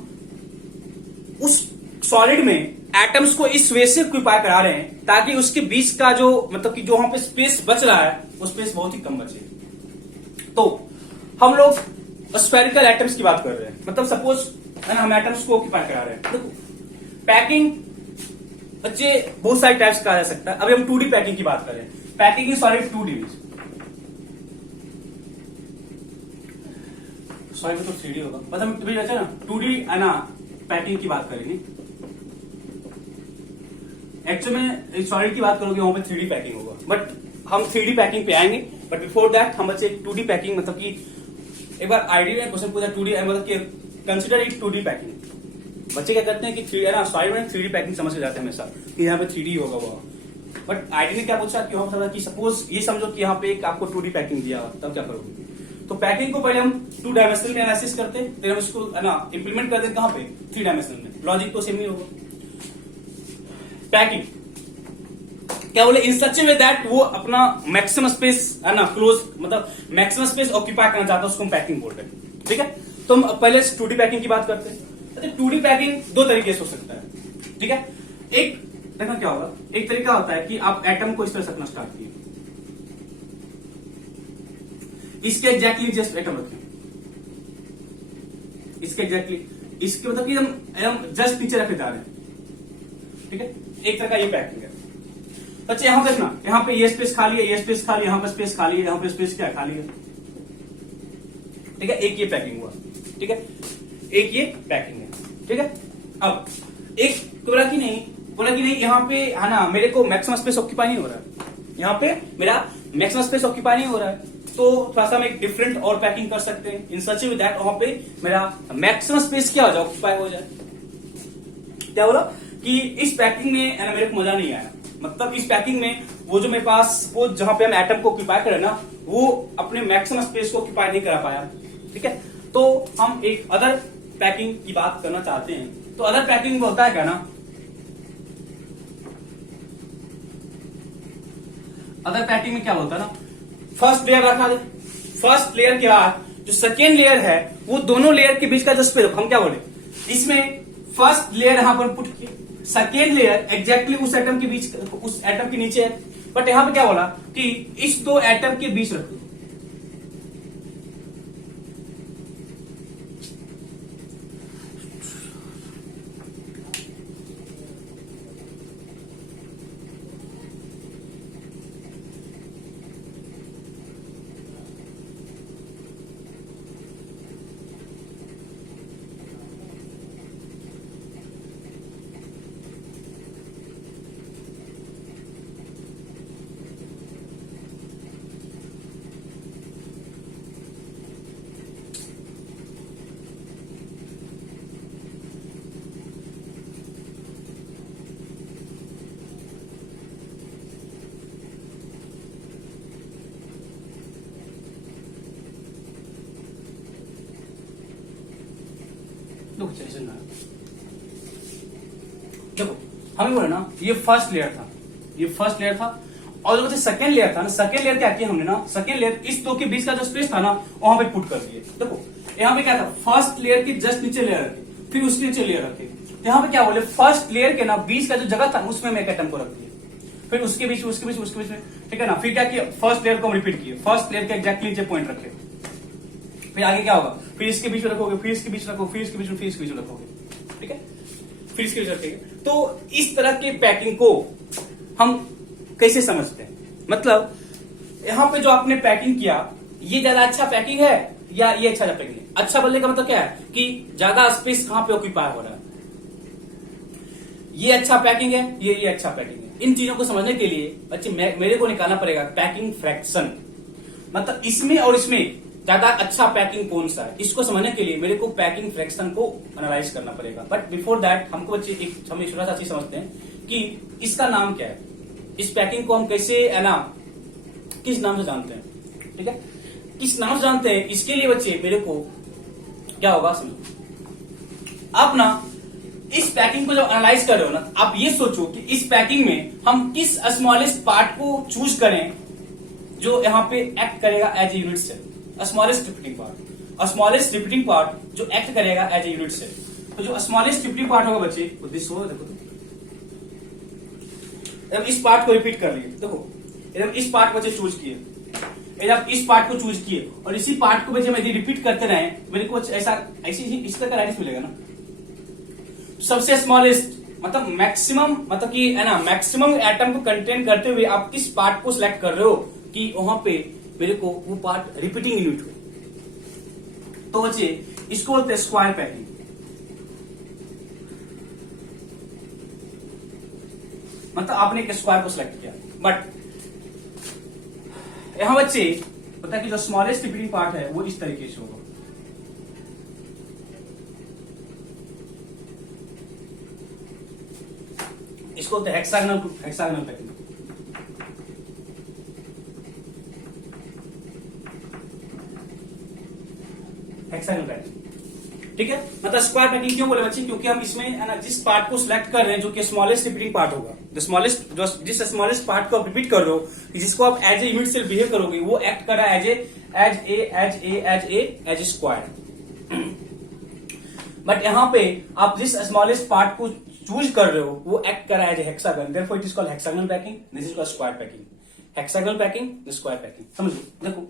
उस सॉलिड में एटम्स को इस वे से ऑक्यूपाई करा रहे हैं ताकि उसके बीच का जो मतलब कि जो वहां पे स्पेस बच रहा है वो स्पेस बहुत ही कम बचे। तो हम लोग स्फेरिकल एटम्स की बात कर रहे हैं, मतलब सपोज है ना हम एटम्स को ऑक्यूपाई करा रहे हैं। देखो पैकिंग बच्चे बहुत सारे टाइप्स कहा जा सकता है। अभी हम 2D पैकिंग की बात करें, packing is solid 2D, sorry तो 3D होगा, बस हम ना 2D है ना पैकिंग की बात करेंगे। एक्चुअली में सॉलिड की बात करोगे वहां पे 3D पैकिंग होगा, बट हम 3D पैकिंग पे आएंगे। बट बिफोर दैट हम बच्चे 2D पैकिंग, मतलब कि एक बार आईडी में क्वेश्चन पूछा 2D मतलब कि कंसिडर इट 2D पैकिंग। बच्चे क्या करते हैं कि 3D है ना सॉलिड में 3D पैकिंग समझ के जाते हैं हमेशा कि यहाँ पे 3D होगा वो, बट आईडी ने क्या पूछा कि वहां पर कि सपोज ये समझो कि यहाँ पे एक आपको 2D पैकिंग दिया, तब क्या करोगे। तो पैकिंग को पहले हम 2 डायमेंशनल में एनालिसिस करते हैं, फिर हम इसको है ना इंप्लीमेंट करते हैं कहां पे, 3 डायमेंशनल में। लॉजिक तो सेम ही होगा। पैकिंग क्या बोले, इन सच वे दैट वो अपना मैक्सिमम स्पेस है ना क्लोज, मतलब मैक्सिमम स्पेस ऑक्यूपाई करना चाहता है, उसको हम पैकिंग बोलते हैं, ठीक है। तो हम पहले 2D पैकिंग की बात करते हैं। 2D पैकिंग 2 तरीके से हो सकता है, ठीक है। एक देखो क्या होगा, एक तरीका होता है कि आप एटम को इस तरह रखना स्टार्ट किए, इसके एग्जैक्टली जस्ट एटम रखें, इसके एग्जैक्टली इसके मतलब कि हम जस्ट नीचे रखे जा रहे हैं, ठीक है। एक तरह का ये पैकिंग है। बच्चे यहां देखना, यहां पे ये स्पेस खाली है, ये स्पेस खाली है, यहां पे स्पेस खाली है, यहां पे स्पेस क्या खाली है, ठीक है। एक ये पैकिंग हुआ, ठीक है, एक ये पैकिंग है, ठीक है। अब एक बोला कि नहीं यहां पे है ना मेरे को मैक्सिमम स्पेस ऑक्यूपाई नहीं हो रहा है, यहां पे मेरा मैक्सिमम स्पेस ऑक्यूपाई नहीं हो रहा है, तो थोड़ा सा हम एक डिफरेंट और पैकिंग कर सकते हैं इन सच वे दैट वहां पे मेरा मैक्सिमम स्पेस क्या हो जाए, ऑक्यूपाई हो जाए। क्या बोला कि इस पैकिंग में है ना मेरे को मजा नहीं आया, मतलब इस पैकिंग में वो जो मेरे पास वो जहां पे हम एटम को ऑक्यूपाई करें ना, वो अपने मैक्सिमम स्पेस को ऑक्यूपाई नहीं करा पाया, ठीक है। तो हम एक अदर पैकिंग की बात करना चाहते हैं। तो अदर पैकिंग में होता है क्या ना, अदर पैकिंग में क्या होता है ना, फर्स्ट लेयर रखा दे, फर्स्ट लेयर के बाद जो सेकेंड लेयर है वो दोनों लेयर के बीच का जो स्पेस, हम क्या बोले इसमें फर्स्ट लेयर यहां पर पुट किए, सेकेंड लेयर एग्जैक्टली उस एटम के बीच, उस एटम के नीचे है, बट यहां पे क्या बोला कि इस 2 एटम के बीच रखो। देखो हमें बोला ना ये फर्स्ट लेयर था, ये फर्स्ट लेयर था, और जो सेकंड लेयर था ना, सेकंड लेयर क्या किया हमने ना, सेकंड लेयर इस दो के बीच का जो स्पेस था ना वहां पे पुट कर दिए। देखो यहाँ पे क्या था, फर्स्ट लेयर के जस्ट नीचे लेयर रखे, फिर उसके नीचे लेयर रखे, तो यहाँ पे क्या बोले, फर्स्ट लेयर के ना बीच का जो जगह था उसमें मैं एक एटम को रख दिया, फिर उसके बीच उसके बीच उसके बीच में, ठीक है ना। फिर क्या किया, फर्स्ट लेयर को हम रिपीट किए, फर्स्ट लेयर के एग्जैक्टली नीचे पॉइंट रखे, फिर आगे क्या होगा, फिर इसके बीच में रखोगे, फिर इसके बीच रखोगे, फिर इसके बीच में, फिर इसके बीच में रखोगे, ठीक है, फिर इसके बीच रखेंगे। तो इस तरह के पैकिंग को हम कैसे समझते हैं, मतलब यहां पे जो आपने पैकिंग किया ये ज्यादा अच्छा पैकिंग है या ये अच्छा पैकिंग है। अच्छा बोलने का मतलब क्या है कि ज्यादा स्पेस कहां पे ऑक्यूपाई हो रहा है, ये अच्छा पैकिंग है, ये अच्छा पैकिंग है। इन चीजों को समझने के लिए बच्चे मेरे को निकालना पड़ेगा पैकिंग फ्रैक्शन, मतलब इसमें और इसमें ज्यादा अच्छा पैकिंग कौन सा है, इसको समझने के लिए मेरे को पैकिंग फ्रैक्शन को एनालाइज करना पड़ेगा। बट बिफोर दैट हमको बच्चे हम थोड़ा सा चीज समझते हैं कि इसका नाम क्या है, इस पैकिंग को हम कैसे है ना किस नाम से जानते हैं, ठीक है, किस नाम से जानते हैं। इसके लिए बच्चे मेरे को क्या होगा, समझो आप ना इस पैकिंग को जब एनालाइज कर रहे हो ना, आप ये सोचो कि इस पैकिंग में हम किस स्मॉलेस्ट पार्ट को चूज करें जो यहां पे एक्ट करेगा as a unit cell, smallest repeating part, smallest repeating part जो एक्ट करेगा एज ए यूनिट सेल। तो जो स्मॉलेस्ट रिपीटिंग पार्ट होगा बच्चे, देखो तो इस पार्ट को रिपीट कर लिए, देखो इस पार्ट बच्चे चूज किए, जब इस पार्ट को चूज किए और इसी पार्ट को बच्चे मैं रिपीट करते रहे, मेरे को ऐसा इस तरह का रेडियस मिलेगा ना। सबसे स्मॉलेस्ट मतलब मैक्सिमम, मतलब कि है ना मैक्सिमम एटम को कंटेन करते हुए आप किस पार्ट को सिलेक्ट कर रहे हो कि वहां पे मेरे को वो पार्ट रिपीटिंग यूनिट हो। तो बच्चे इसको बोलते हैं स्क्वायर पैकिंग। मतलब आपने एक स्क्वायर को सिलेक्ट किया, बट यहां बच्चे पता है कि जो स्मॉलेस्ट रिपीटिंग पार्ट है वो इस तरीके से होगा। इसको बोलते हैं हेक्सागोनल पैकिंग। हेक्सागोनल पैकिंग, ठीक है। मतलब स्क्वायर पैकिंग क्यों बोले बच्चे, क्योंकि हम इसमें है ना जिस पार्ट को सिलेक्ट कर रहे हैं जो कि स्मॉलेस्ट रिपीटिंग पार्ट होगा, जिस स्मॉलेस्ट पार्ट को आप रिपीट कर रहे हो, जिसको आप as a unit cell behave करोगे, वो एक्ट कर रहा है एज ए स्क्वायर। बट यहां पे आप जिस स्मॉलेस्ट पार्ट को चूज कर रहे हो वो एक्ट कर रहा है as a hexagon, therefore it is called hexagonal packing, this is called square packing. Hexagonal packing, square packing, समझ लो। देखो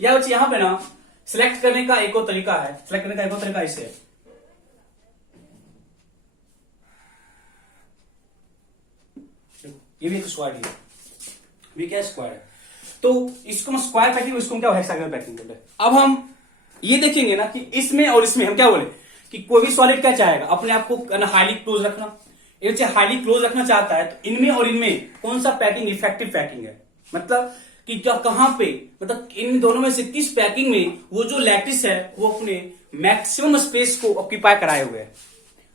या बच्चे यहां पे ना सिलेक्ट करने का एक और तरीका है, सिलेक्ट करने का एक और तरीका ऐसे है, ये भी एक स्क्वायर है, ये क्या स्क्वायर है, तो इसको हम स्क्वायर पैकिंग, इसको हम क्या हेक्सागोनल पैकिंग बोलते हैं। अब हम ये देखेंगे ना कि इसमें और इसमें हम क्या बोले कि कोई भी सॉलिड क्या चाहेगा, अपने आप को हाईली क्लोज रखना। ये हाईली क्लोज रखना चाहता है तो इनमें और इनमें कौन सा पैकिंग इफेक्टिव पैकिंग है, मतलब कि क्या कहां पे, मतलब इन दोनों में से किस पैकिंग में वो जो लैटिस है वो अपने मैक्सिमम स्पेस को ऑक्यूपाई कराए हुए है,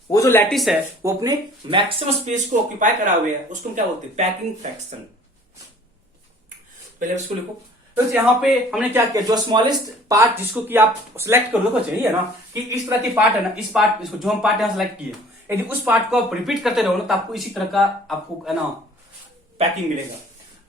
वो जो लैटिस है वो अपने मैक्सिमम स्पेस को ऑक्यूपाई कराए हुए है, उसको हम क्या बोलते हैं, पैकिंग फ्रैक्शन। पहले इसको लिखो। तो यहाँ पे हमने क्या किया, जो स्मॉलेस्ट पार्ट जिसको कि आप सिलेक्ट कर लो, चाहिए ना कि इस तरह की पार्ट है ना, इस पार्ट इसको जो हम पार्ट यहां सिलेक्ट किए, यदि उस पार्ट को आप रिपीट करते रहो ना तो आपको इसी तरह का आपको है ना पैकिंग मिलेगा।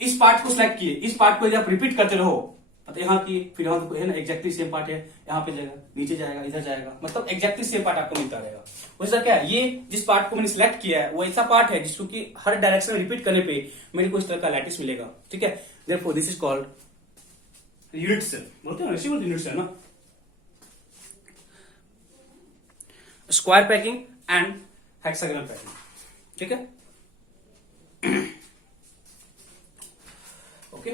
इस पार्ट को सिलेक्ट किए, इस पार्ट को यदि आप रिपीट करते रहो तो यहाँ की फिर यहाँ है ना एग्जैक्टली सेम पार्ट है, यहाँ पे जाएगा, नीचे जाएगा, इधर जाएगा, मतलब एग्जैक्टली सेम पार्ट आपको मिलता रहेगा। वैसा क्या है, ये जिस पार्ट को मैंने सिलेक्ट किया है वो ऐसा पार्ट है जिसको कि हर डायरेक्शन में रिपीट करने पे मेरे को इस तरह का लैटिस मिलेगा, ठीक है। Therefore this is called unit cell, बोलते हैं ना, इसी बोलते यूनिट सेल ना, square packing and hexagonal packing, ठीक है। ओके,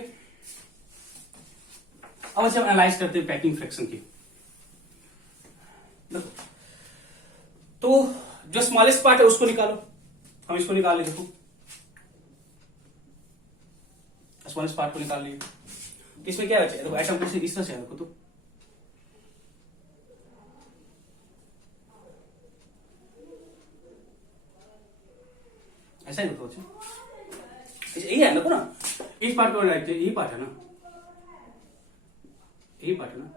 अब हम एनालाइज करते हैं पैकिंग फ्रैक्शन की। देखो तो जो स्मॉलेस्ट पार्ट है उसको निकालो, हम इसको निकाल ले, देखो स्मॉलेस्ट पार्ट को निकाल लिए, इसमें क्या बचे, देखो एटम को इस तरह से देखो, तो ऐसा ही देखो, यही है देखो ना, इस पार्ट को यही पार्ट है ना, यही पार्ट है ना,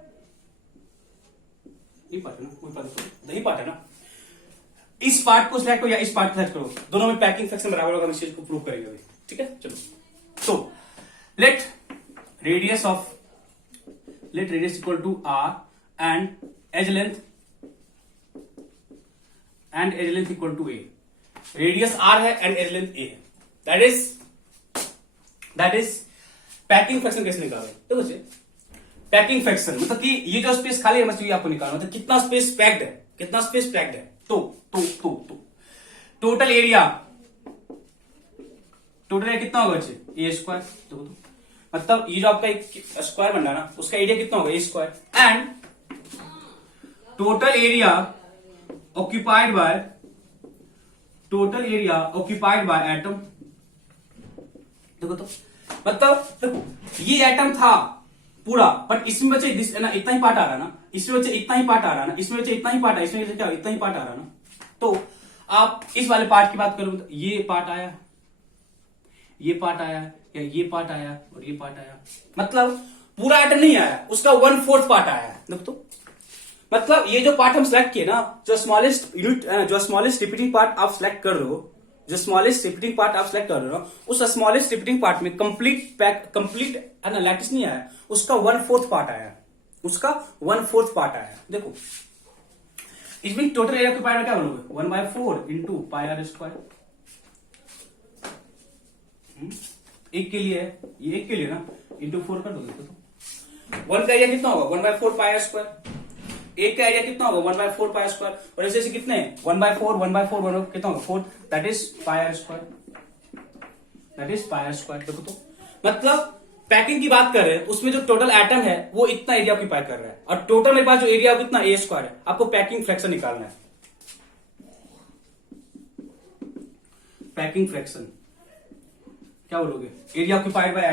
यही पार्ट है ना, वही पार्ट है ना, इस पार्ट को सिलेक्ट करो या इस पार्ट को सिलेक्ट करो, दोनों में पैकिंग फ्रैक्शन बराबर होगा। हम इस चीज को प्रूव करेंगे अभी, ठीक है। चलो, तो let radius equal to r and edge length equal to a। Radius r है एंड एज लेंथ a है। दैट इज पैकिंग फ्रैक्शन कैसे निकालें? देखो जी, पैकिंग फ्रैक्शन मतलब कि ये जो स्पेस खाली है मतलब ये आपको निकालना, मतलब कितना स्पेस पैक्ड है, कितना स्पेस पैक्ड है। तो टोटल एरिया कितना होगा बच्चे? ए स्क्वायर। देखो तो मतलब ये जो आपका एक स्क्वायर बन रहा है ना, उसका एरिया कितना होगा? A square. And total area occupied by atom. देखो तो मतलब देखो ये एटम था पूरा, बट इसमें बचे इतना ही पार्ट आ रहा है ना, इसमें बचे इतना ही पार्ट आ रहा है ना, इसमें बचे इतना ही पार्ट है, इसमें क्या इतना ही पार्ट आ रहा है ना। तो आप इस वाले पार्ट की बात करो तो ये पार्ट आया, ये पार्ट आया, या ये पार्ट आया और ये पार्ट आया, मतलब पूरा एटम नहीं आया, उसका 1/4 पार्ट आया। देखो तो मतलब ये जो पार्ट हम सिलेक्ट किए ना, जो स्मॉलेस्ट रिपीटिंग पार्ट आप सिलेक्ट कर रहे हो, उस स्मॉलेस्ट रिपीटिंग पार्ट में कंप्लीट है ना, लैटिस नहीं आया, उसका 1/4 पार्ट आया, देखो इसमें टोटल एरिया ऑक्यूपाइड में क्या बोलोगे? 1/4 इंटू पाई आर स्क्वायर। एक के लिए है, ये एक के लिए ना, इंटू 4 कर दोगे तो 1 का एरिया कितना होगा? 1/4 पाई आर स्क्वायर। एक का एरिया कितना होगा? 1/4 पाई स्क्वायर। और ऐसे कितने? 1/4 कितना होगा? 4, that is pi r square. देखो तो मतलब पैकिंग की बात कर रहे हैं, उसमें जो टोटल एटम है वो इतना एरिया ऑक्यूपाई कर रहा है, और टोटल मेरे पास जो एरिया कितना? ए स्क्वायर है। आपको पैकिंग फ्रैक्शन निकालना है। पैकिंग फ्रैक्शन क्या बोलोगे? Area occupied by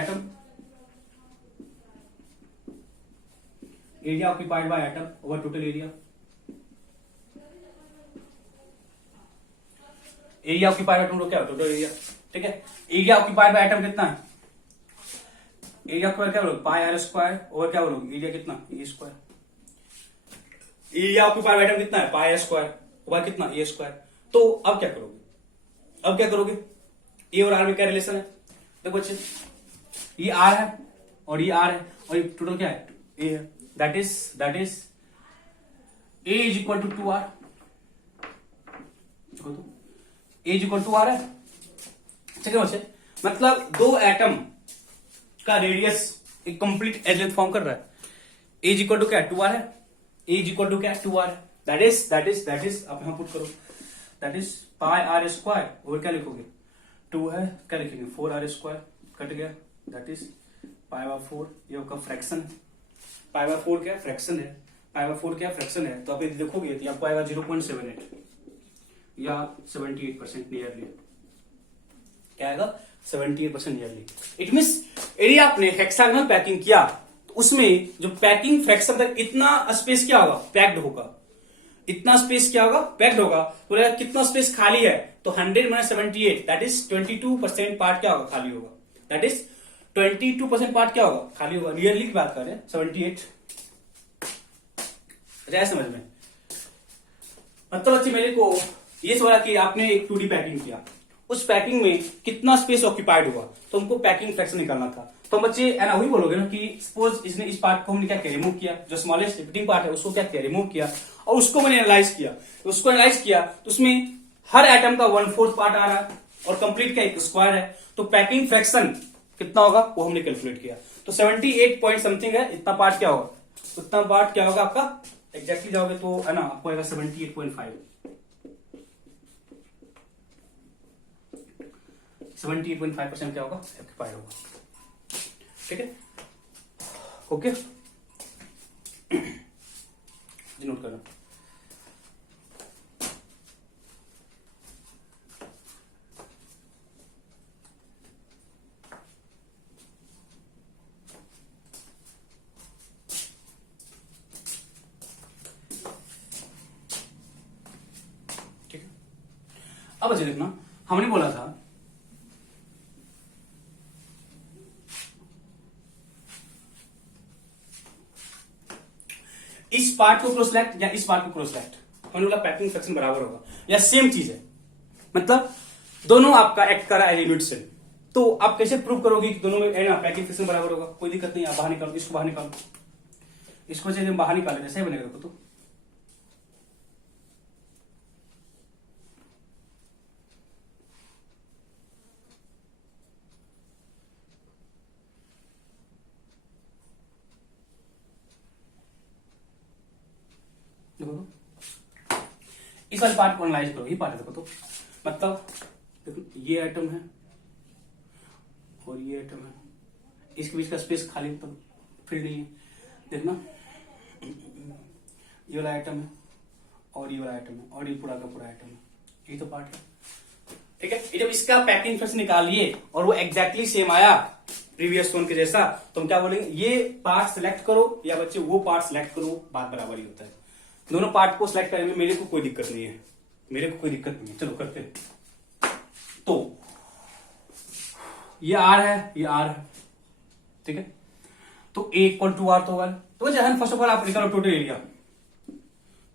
atom, over total area. Area occupied by total क्या है? टोटल एरिया, ठीक है। एरिया ऑक्यूपाइड बाय एटम कितना है? एरिया ऑक्यूपाइड क्या बोलोगे? पाई आर स्क्वायर ओवर क्या बोलोगे? एरिया कितना? A square. Area occupied by atom कितना है? पाई आर स्क्वायर ओवर कितना? A square. तो अब क्या करोगे? ए और आर में क्या रिलेशन है? देखो बच्चे, ये आर है और ये आर है, और ये टोटल क्या है? ए है। That is a is equal to 2r। देखो तो a is equal to r है, ठीक है बच्चे। मतलब दो एटम का रेडियस एक कंप्लीट एज लेंथ फॉर्म कर रहा है। ए इज इक्वल टू क्या? 2r है। ए इज इक्वल टू क्या? 2r है। दैट इज आप यहां पुट करो, that is pi r square over क्या लिखोगे? 2 है, क्या लिखेंगे? 4r स्क्वायर, कट गया, दैट इज पाई बाय 4। ये आपका फ्रैक्शन है। पाई बाय 4 क्या? फ्रैक्शन है। तो आप ये देखोगे तो आपको आएगा 0.78 या 78% नियरली। क्या आएगा? 78% नियरली। इट मीन्स यदि आपने हेक्सागोनल पैकिंग किया तो उसमें जो पैकिंग फ्रैक्शन तक इतना स्पेस क्या होगा? पैक्ड होगा। इतना स्पेस क्या होगा? पैक्ड होगा। बोलेगा कितना स्पेस खाली है? तो 100 - 78 दैट इज 22% पार्ट क्या होगा? खाली होगा। दैट इज 22% पार्ट क्या होगा? खाली होगा। नियरली की बात कर रहे हैं, 78। अच्छा समझ में? मतलब बच्चे मेरे को ये सवाल कि आपने एक 2D पैकिंग किया, उस पैकिंग में कितना स्पेस ऑक्यूपाइड हुआ, तो हमको पैकिंग फ्रैक्शन निकालना था। तो बच्चे है ना वही बोलोगे ना कि सपोज इसने इस पार्ट को हमने क्या किया? रिमूव किया। जो स्मॉलेस्ट रिपीटिंग पार्ट है उसको क्या किया? रिमूव किया, और उसको मैंने एनालाइज किया। तो उसमें हर एटम का 1/4 पार्ट आ रहा है और कंप्लीट का एक स्क्वायर है। तो पैकिंग फ्रैक्शन कितना होगा वो हमने कैलकुलेट किया। तो 78 पॉइंट समथिंग है। इतना पार्ट क्या होगा? उतना पार्ट क्या होगा आपका? एग्जैक्टली जाओगे तो है ना आपको आएगा 78.5। 78.5% क्या होगा? ऑक्यूपाइड होगा। ठीक है, ओके, नोट करना। ठीक है, अब अच्छा देखना, हमने बोला था इस पार्ट को क्रॉस सेलेक्ट या इस पार्ट को क्रॉस सेलेक्ट। हमने बोला पैकिंग फ्रैक्शन बराबर होगा, या सेम चीज है, मतलब दोनों आपका एक्ट कर रहा है यूनिट सेल। तो आप कैसे प्रूव करोगे कि दोनों में है ना पैकिंग फ्रैक्शन बराबर होगा? कोई दिक्कत नहीं, आप बाहर निकालो, इसको बाहर निकालो, इसको चाहिए बाहर निकाले, जैसे बनेगा देखो तो। देखो तो इस वाले पार्ट को एनालाइज करो, ये पार्ट है देखो तो, मतलब देखो ये एटम है और ये एटम है, इसके बीच का स्पेस खाली तो फिल नहीं है, देखना ये वाला आइटम है और ये वाला आइटम है और ये पूरा का पूरा आइटम है, ये तो पार्ट है, ठीक है। ये जब इसका पैकिंग फ्रैक्शन निकालिए और वो एग्जैक्टली सेम आया प्रीवियस वन के जैसा, तो हम क्या बोलेंगे, ये पार्ट सिलेक्ट करो या बच्चे वो पार्ट सिलेक्ट करो, बात बराबर ही होता है। दोनों पार्ट को सिलेक्ट करने में मेरे को कोई दिक्कत नहीं है, मेरे को कोई दिक्कत नहीं है। चलो करते हैं। तो ये आर है, ये आर है, ठीक है। तो ए इक्वल टू आर तो होगा, तो जहन फर्स्ट ऑफ ऑल आप निकालो टोटल एरिया।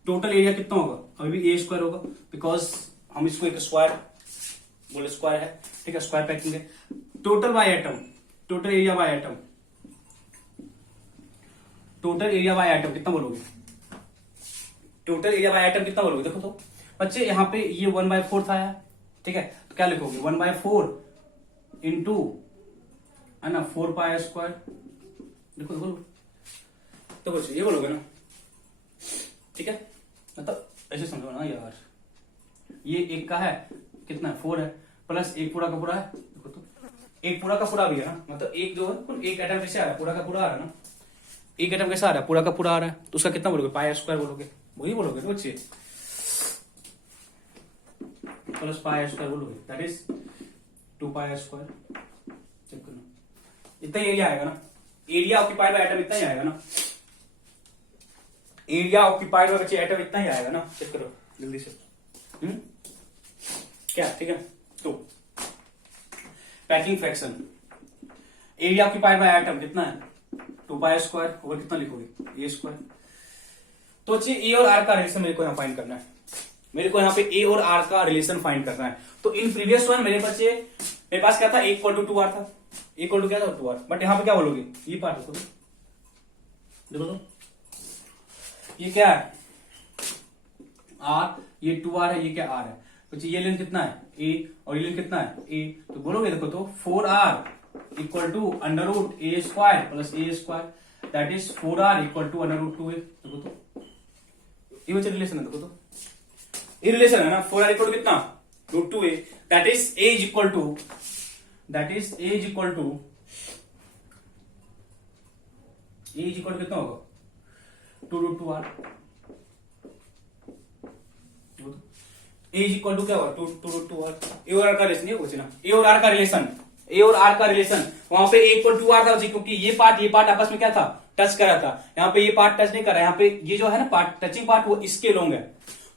टोटल एरिया कितना होगा? अभी भी ए स्क्वायर होगा, बिकॉज हम इसको एक स्क्वायर बोले, स्क्वायर है, ठीक है, स्क्वायर पैकिंग है। Total by atom, total area by atom, total area bye atom कितना बोलोगे? टोटल एरिया बाय एटम कितना बोलोगे? देखो तो बच्चे यहाँ पे ये 1/4 था, ठीक है, तो क्या लिखोगे? 1/4 इंटू है ना 4 पाई स्क्वायर, देखो बोलो तो कुछ ये बोलोगे ना, ठीक है, मतलब ऐसे समझो ना यार, ये एक का है कितना है 4 है, प्लस एक पूरा का पूरा है, देखो तो एक पूरा का पूरा भी है ना, मतलब एक जो है एक एटम कैसे आ रहा है, पूरा का पूरा आ रहा है ना, एक एटम कैसा आ रहा है, पूरा का पूरा आ रहा है, तो उसका कितना बोलोगे? पाई स्क्वायर बोलोगे, वही बोलोगे ना बच्चे, प्लस पाई स्क्वायर बोलोगे, that is 2 pi square. Check करना, इतना एरिया आएगा ना, एरिया ऑक्यूपाइड बाय एटम इतना ही आएगा ना, एरिया ऑक्यूपाइड बाय बच्चे एटम इतना ही आएगा ना, चेक करो जल्दी से। क्या, ठीक है। तो packing fraction, area occupied by atom कितना है? 2 पाई स्क्वायर ओवर कितना लिखोगे? ए स्क्वायर। तो बच्चे ए और आर का रिलेशन मेरे को यहाँ फाइंड करना है, मेरे को यहाँ पे ए और आर का रिलेशन फाइंड करना है। तो इन प्रीवियस वन मेरे पास क्या था? ए इक्वल टू 2r था, ए इक्वल टू क्या था? 2r। बट यहाँ पे क्या बोलोगे? ये पार्ट देखो तो ये क्या है? आर, ये 2r है, ये क्या आर है? बच्चे ये लेंथ कितना है? ए, और ये लेंथ कितना है? ए। तो बोलोगे देखो तो 4r equal to under root a square plus a square, that is 4r equal to under root 2a। देखो तो ये बच्चे रिलेशन है, देखो तो ये रिलेशन है ना, 4r इक्वल टू कितना? Root 2a, that is a equal to, that is a equal to कितना होगा? 2 root 2r। a equal to क्या होगा? 2 रूट 2r। ए और आर का रिलेशन, ये कुछ ना, ए और आर का रिलेशन, ए और आर का रिलेशन, वहां पे a इक्वल टू r था, क्योंकि ये पार्ट आपस में क्या था? टच कर रहा था। यहाँ पे ये पार्ट टच नहीं कर रहा है, यहाँ पे ये जो है ना पार्ट, टचिंग पार्ट, वो इसके लॉन्ग है।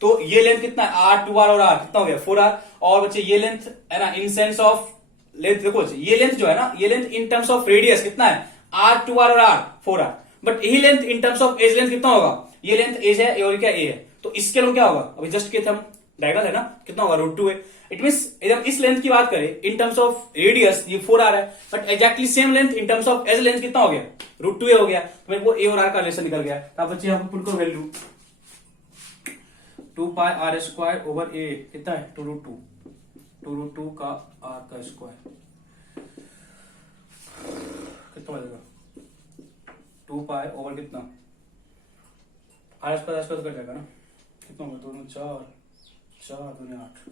तो ये लेंथ कितना है? r 2r और r कितना हो गया? 4r। और बच्चे ये लेंथ है ना, इन सेंस ऑफ लेंथ, देखो ये लेंथ जो है ना, ये length in terms of radius कितना है? r 2r और r 4r। बट यही length in terms of edge length कितना होगा? ये लेंथ एज है और क्या ए है, तो इसके लोग क्या होगा? अभी जस्ट किए थे हम, डायगोनल है ना, कितना होगा? रूट 2 है। इट मींस एकदम इस लेंथ की बात करें इन टर्म्स ऑफ रेडियस ये 4r है, but exactly same length in terms of edge length कितना हो गया? रूट 2 हो गया। तो मेरे को ए और आर का रिलेशन निकल गया। तो आप बच्चे यहाँ पे पुट करो value, 2 pi r square over a कितना है? 2 रूट 2 का आर का स्क्वायर कितना बचेगा? 2 पाई ओवर कितना? आर स्क्वायर कट जाएगा ना, कितना होगा? 2 4 2 8,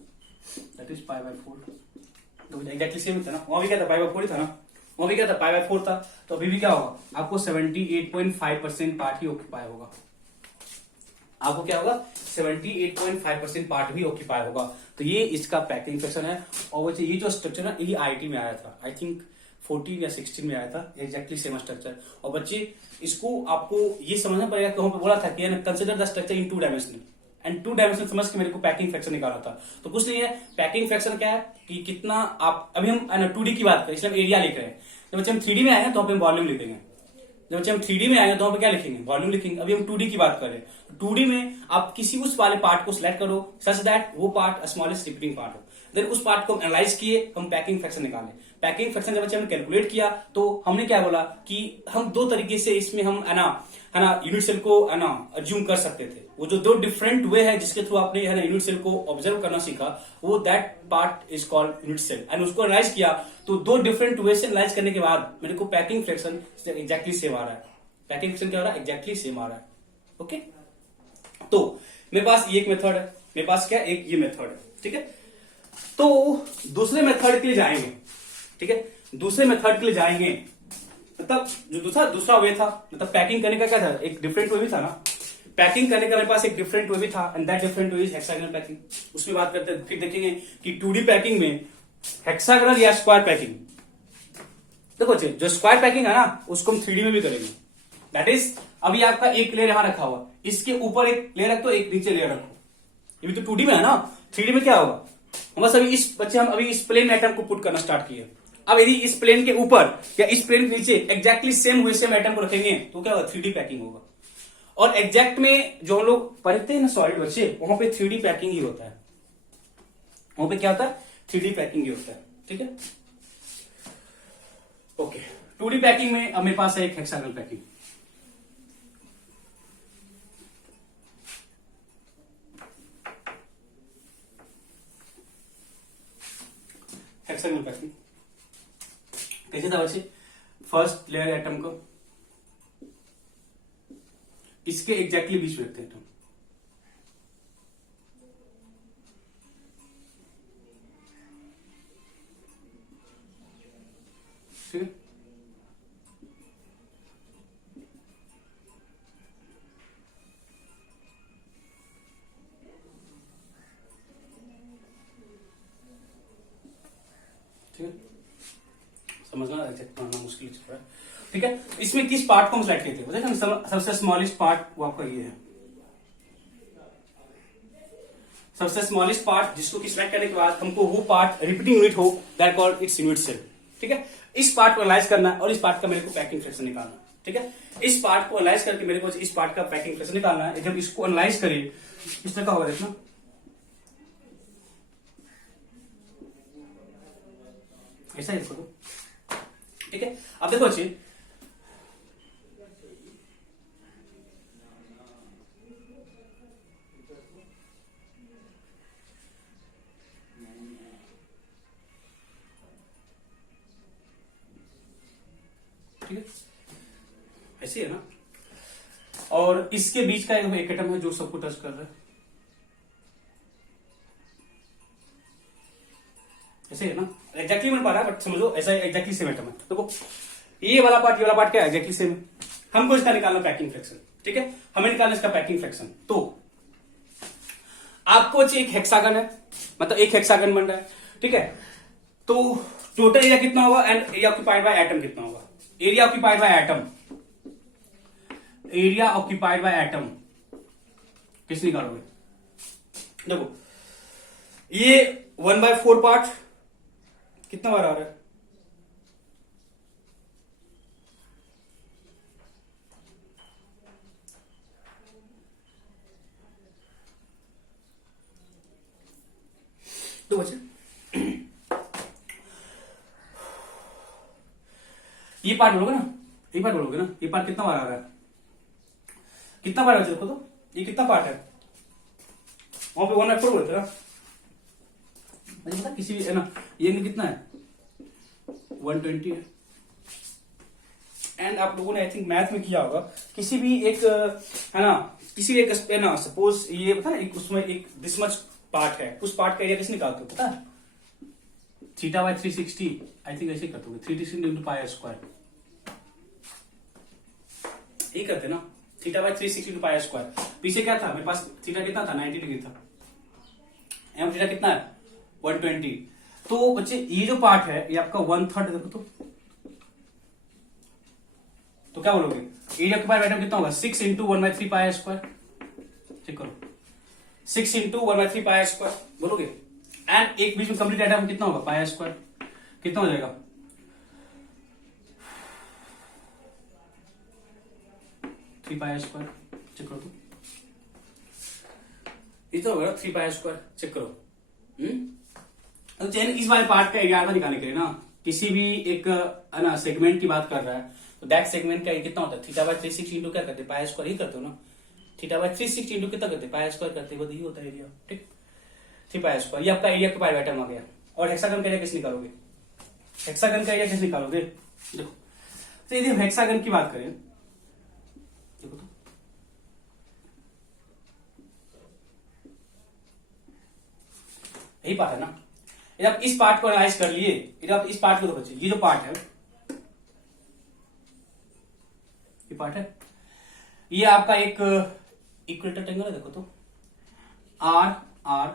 दैट इज पाई बाय 4। तो एग्जैक्टली सेम था ना, वहां भी क्या था? पाई बाय 4 ही था ना, वहां भी क्या था? पाई बाय 4 था। तो अभी भी क्या होगा? आपको 78.5% पार्ट ही ऑक्यूपाई होगा, आपको क्या होगा? 78.5% पार्ट भी ऑक्यूपाई होगा। तो ये इसका पैकिंग फ्रैक्शन है। और वैसे ये जो स्ट्रक्चर है ये आईटी में आया था, आई थिंक 14 या 16 में आया था, एग्जैक्टली सेम स्ट्रक्चर। और बच्चे इसको आपको ये समझना पड़ेगा कि हमने बोला था कि consider the structure in 2 dimensional, and 2 dimensional समझ के मेरे को पैकिंग फ्रैक्शन निकाला था। तो कुछ नहीं है, पैकिंग फ्रैक्शन क्या है कि कितना आप, अभी हम 2D की बात करें इसलिए हम एरिया लिख रहे हैं, जब बच्चे हम 3D में आए हैं तो हम वॉल्यूम लिखेंगे। जब बच्चे हम 3D में आएंगे तो हम क्या लिखेंगे, वॉल्यूम लिखेंगे। अभी हम 2D की बात कर रहे हैं। 2D में आप किसी उस वाले पार्ट को सिलेक्ट करो सच दैट वो पार्ट स्मॉलेस्ट रिपीटिंग पार्ट हो, देन उस पार्ट को हम एनालाइज किए, हम पैकिंग फ्रैक्शन निकाले। पैकिंग फ्रैक्शन जब बच्चे हमने कैलकुलेट किया तो हमने क्या बोला कि हम दो तरीके से इसमें हम है ना यूनिट सेल को है ना अज्यूम कर सकते थे। वो जो दो डिफरेंट वे है जिसके थ्रू आपने है ना यूनिट सेल को ऑब्जर्व करना सीखा, वो that part is called unit cell. And उसको एनालाइज किया तो दो डिफरेंट वे से एनालाइज करने के बाद मेरे को पैकिंग फ्रैक्शन एग्जैक्टली सेम आ रहा है। पैकिंग फ्रैक्शन क्या हो रहा है, एग्जैक्टली सेम आ रहा है। ओके, तो मेरे पास ये एक मेथड है, मेरे पास क्या एक ये मेथड है, ठीक है। तो दूसरे मेथड के लिए जाएंगे, ठीक है, दूसरे मेथड के लिए जाएंगे। मतलब जो दूसरा वे था, मतलब पैकिंग करने का क्या था, एक डिफरेंट वे भी था ना, पैकिंग करने का मेरे पास एक डिफरेंट वे भी था, and that different way is hexagonal packing. उसमें बात करते हैं, फिर देखेंगे कि 2D पैकिंग में हेक्सागोनल या स्क्वायर पैकिंग। देखो जो स्क्वायर पैकिंग है ना उसको हम 3D में भी करेंगे। दैट इज अभी आपका एक लेयर यहां रखा हुआ, इसके ऊपर एक लेयर रख दो, एक नीचे लेयर रखो। ये भी तो 2D में है ना, 3D में क्या होगा, हम बस अभी इस प्लेन एटम को पुट करना स्टार्ट किए। अब यदि इस प्लेन के ऊपर या इस प्लेन के नीचे एग्जैक्टली सेम वैसे हम एटम को रखेंगे तो क्या होगा, 3D पैकिंग होगा। और एग्जैक्ट में जो हम लोग पढ़ते हैं ना सॉलिड बच्चे, वहां पे 3D पैकिंग ही होता है। वहां पे क्या होता है, 3D पैकिंग ही होता है, ठीक है। ओके, 2D पैकिंग में अब मेरे पास है एक हेक्सागोनल पैकिंग। हेक्सागोनल पैकिंग कैसे था वैसे, फर्स्ट लेयर एटम को इसके एग्जैक्टली बीच में रखते हैं एटम, ठीक है। ठीक है, समझना एग्जैक्ट करना मुश्किल चल रहा है, ठीक है। इसमें किस पार्ट को हम सिलेक्ट किए थे, बताइए। सबसे स्मॉलेस्ट पार्ट वो आपका ये है, सबसे स्मॉलेस्ट पार्ट जिसको कि सिलेक्ट करने के बाद हमको वो पार्ट रिपीटिंग यूनिट हो, that called its unit cell, ठीक है। इस पार्ट को एनालाइज करना है और इस पार्ट का मेरे को पैकिंग फ्रैक्शन निकालना है, ठीक है। इस पार्ट को एनालाइज करके मेरे को इस पार्ट का पैकिंग फ्रैक्शन निकालना है। जब इसको एनालाइज करें इस तरह का होगा, देखना, ऐसा ही देखो, ठीक है। अब देखो अच्छी, ठीक है, ऐसे है ना। और इसके बीच का एक एटम है जो सबको टच कर रहा है, ऐसे है ना। एग्जैक्टली मिल पा रहा है बट समझो ऐसा एग्जैक्टली सेम एटम है। देखो ये वाला पार्ट क्या है, एग्जैक्टली सेम है। हमको इसका निकालना पैकिंग फ्रैक्शन, ठीक है, हमें निकालना इसका पैकिंग फ्रैक्शन। तो आपको एक हेक्सागन है, मतलब एक हेक्सागन बन रहा है, ठीक है। तो टोटल एरिया कितना होगा and area occupied by atom कितना होगा, area occupied by atom, area occupied by atom किस निकालोगे। देखो ये 1/4 पार्ट कितना बार आ रहा है, तो बच्चे ये पार्ट बोलोगे ना, ये पार्ट बोलोगे ना, ये पार्ट कितना बार आ रहा है, कितना बार देखो तो ये कितना पार्ट है, वहां पे 1/4 बोलते ना, मुझे पता किसी भी है ना, ये कितना है 120 है। एंड आप लोगों ने आई थिंक मैथ में किया होगा, किसी भी एक है ना, किसी एक है ना, सपोज ये पता है एक उसमें एक दिस मच पार्ट है, उस पार्ट का एरिया कैसे निकालते हो पता है, θ/360 आई थिंक ऐसे करते हो, 360 into पाई स्क्वायर, ये करते ना, θ/360 into पाई स्क्वायर। पीछे क्या था मेरे पास, थीटा कितना था 90 डिग्री था, एम थीटा कितना है 120। तो बच्चे ये जो पार्ट है ये आपका 1/3 देखो तो क्या बोलोगे, एरिया ऑक्यूपाइड बाय एटम कितना होगा 6 into 1/3 पाई स्क्वायर, चेक करो 6 into 1/3 पाई स्क्वायर बोलोगे। एंड एक बीच में कंप्लीट एटम कितना होगा पाई स्क्वायर, कितना हो जाएगा 3 पाई स्क्वायर, चेक करो तो इतना होगा 3 पाई स्क्वायर, चेक करो। तो चैन इस वाले पार्ट का एरिया निकालने के लिए ना, किसी भी एक ना सेगमेंट की बात कर रहा है तो दैट सेगमेंट का कितना होता है, थीटा बाय 360 इंटू क्या करते हैं, पाई स्क्वायर ही करते हो ना, थीटा बाय 360 इंटू कितना करते हैं, पाई स्क्वायर करते हैं, वो यही होता है एरिया, ठीक। 3 पाई स्क्वायर, ये आपका एरिया का पाई आइटम आ गया। और हेक्सागन का एरिया कैसे निकालोगे, हेक्सागन का एरिया कैसे निकालोगे, देखो। तो यदि हम हेक्सागन की बात करें, देखो तो यही पार्ट है ना, यदि आप इस पार्ट को एनालाइज कर लिए, यदि आप इस पार्ट को तो बच्चे, ये जो पार्ट है, ये पार्ट है, ये आपका एक इक्विलेटर ट्रायंगल है, देखो तो r r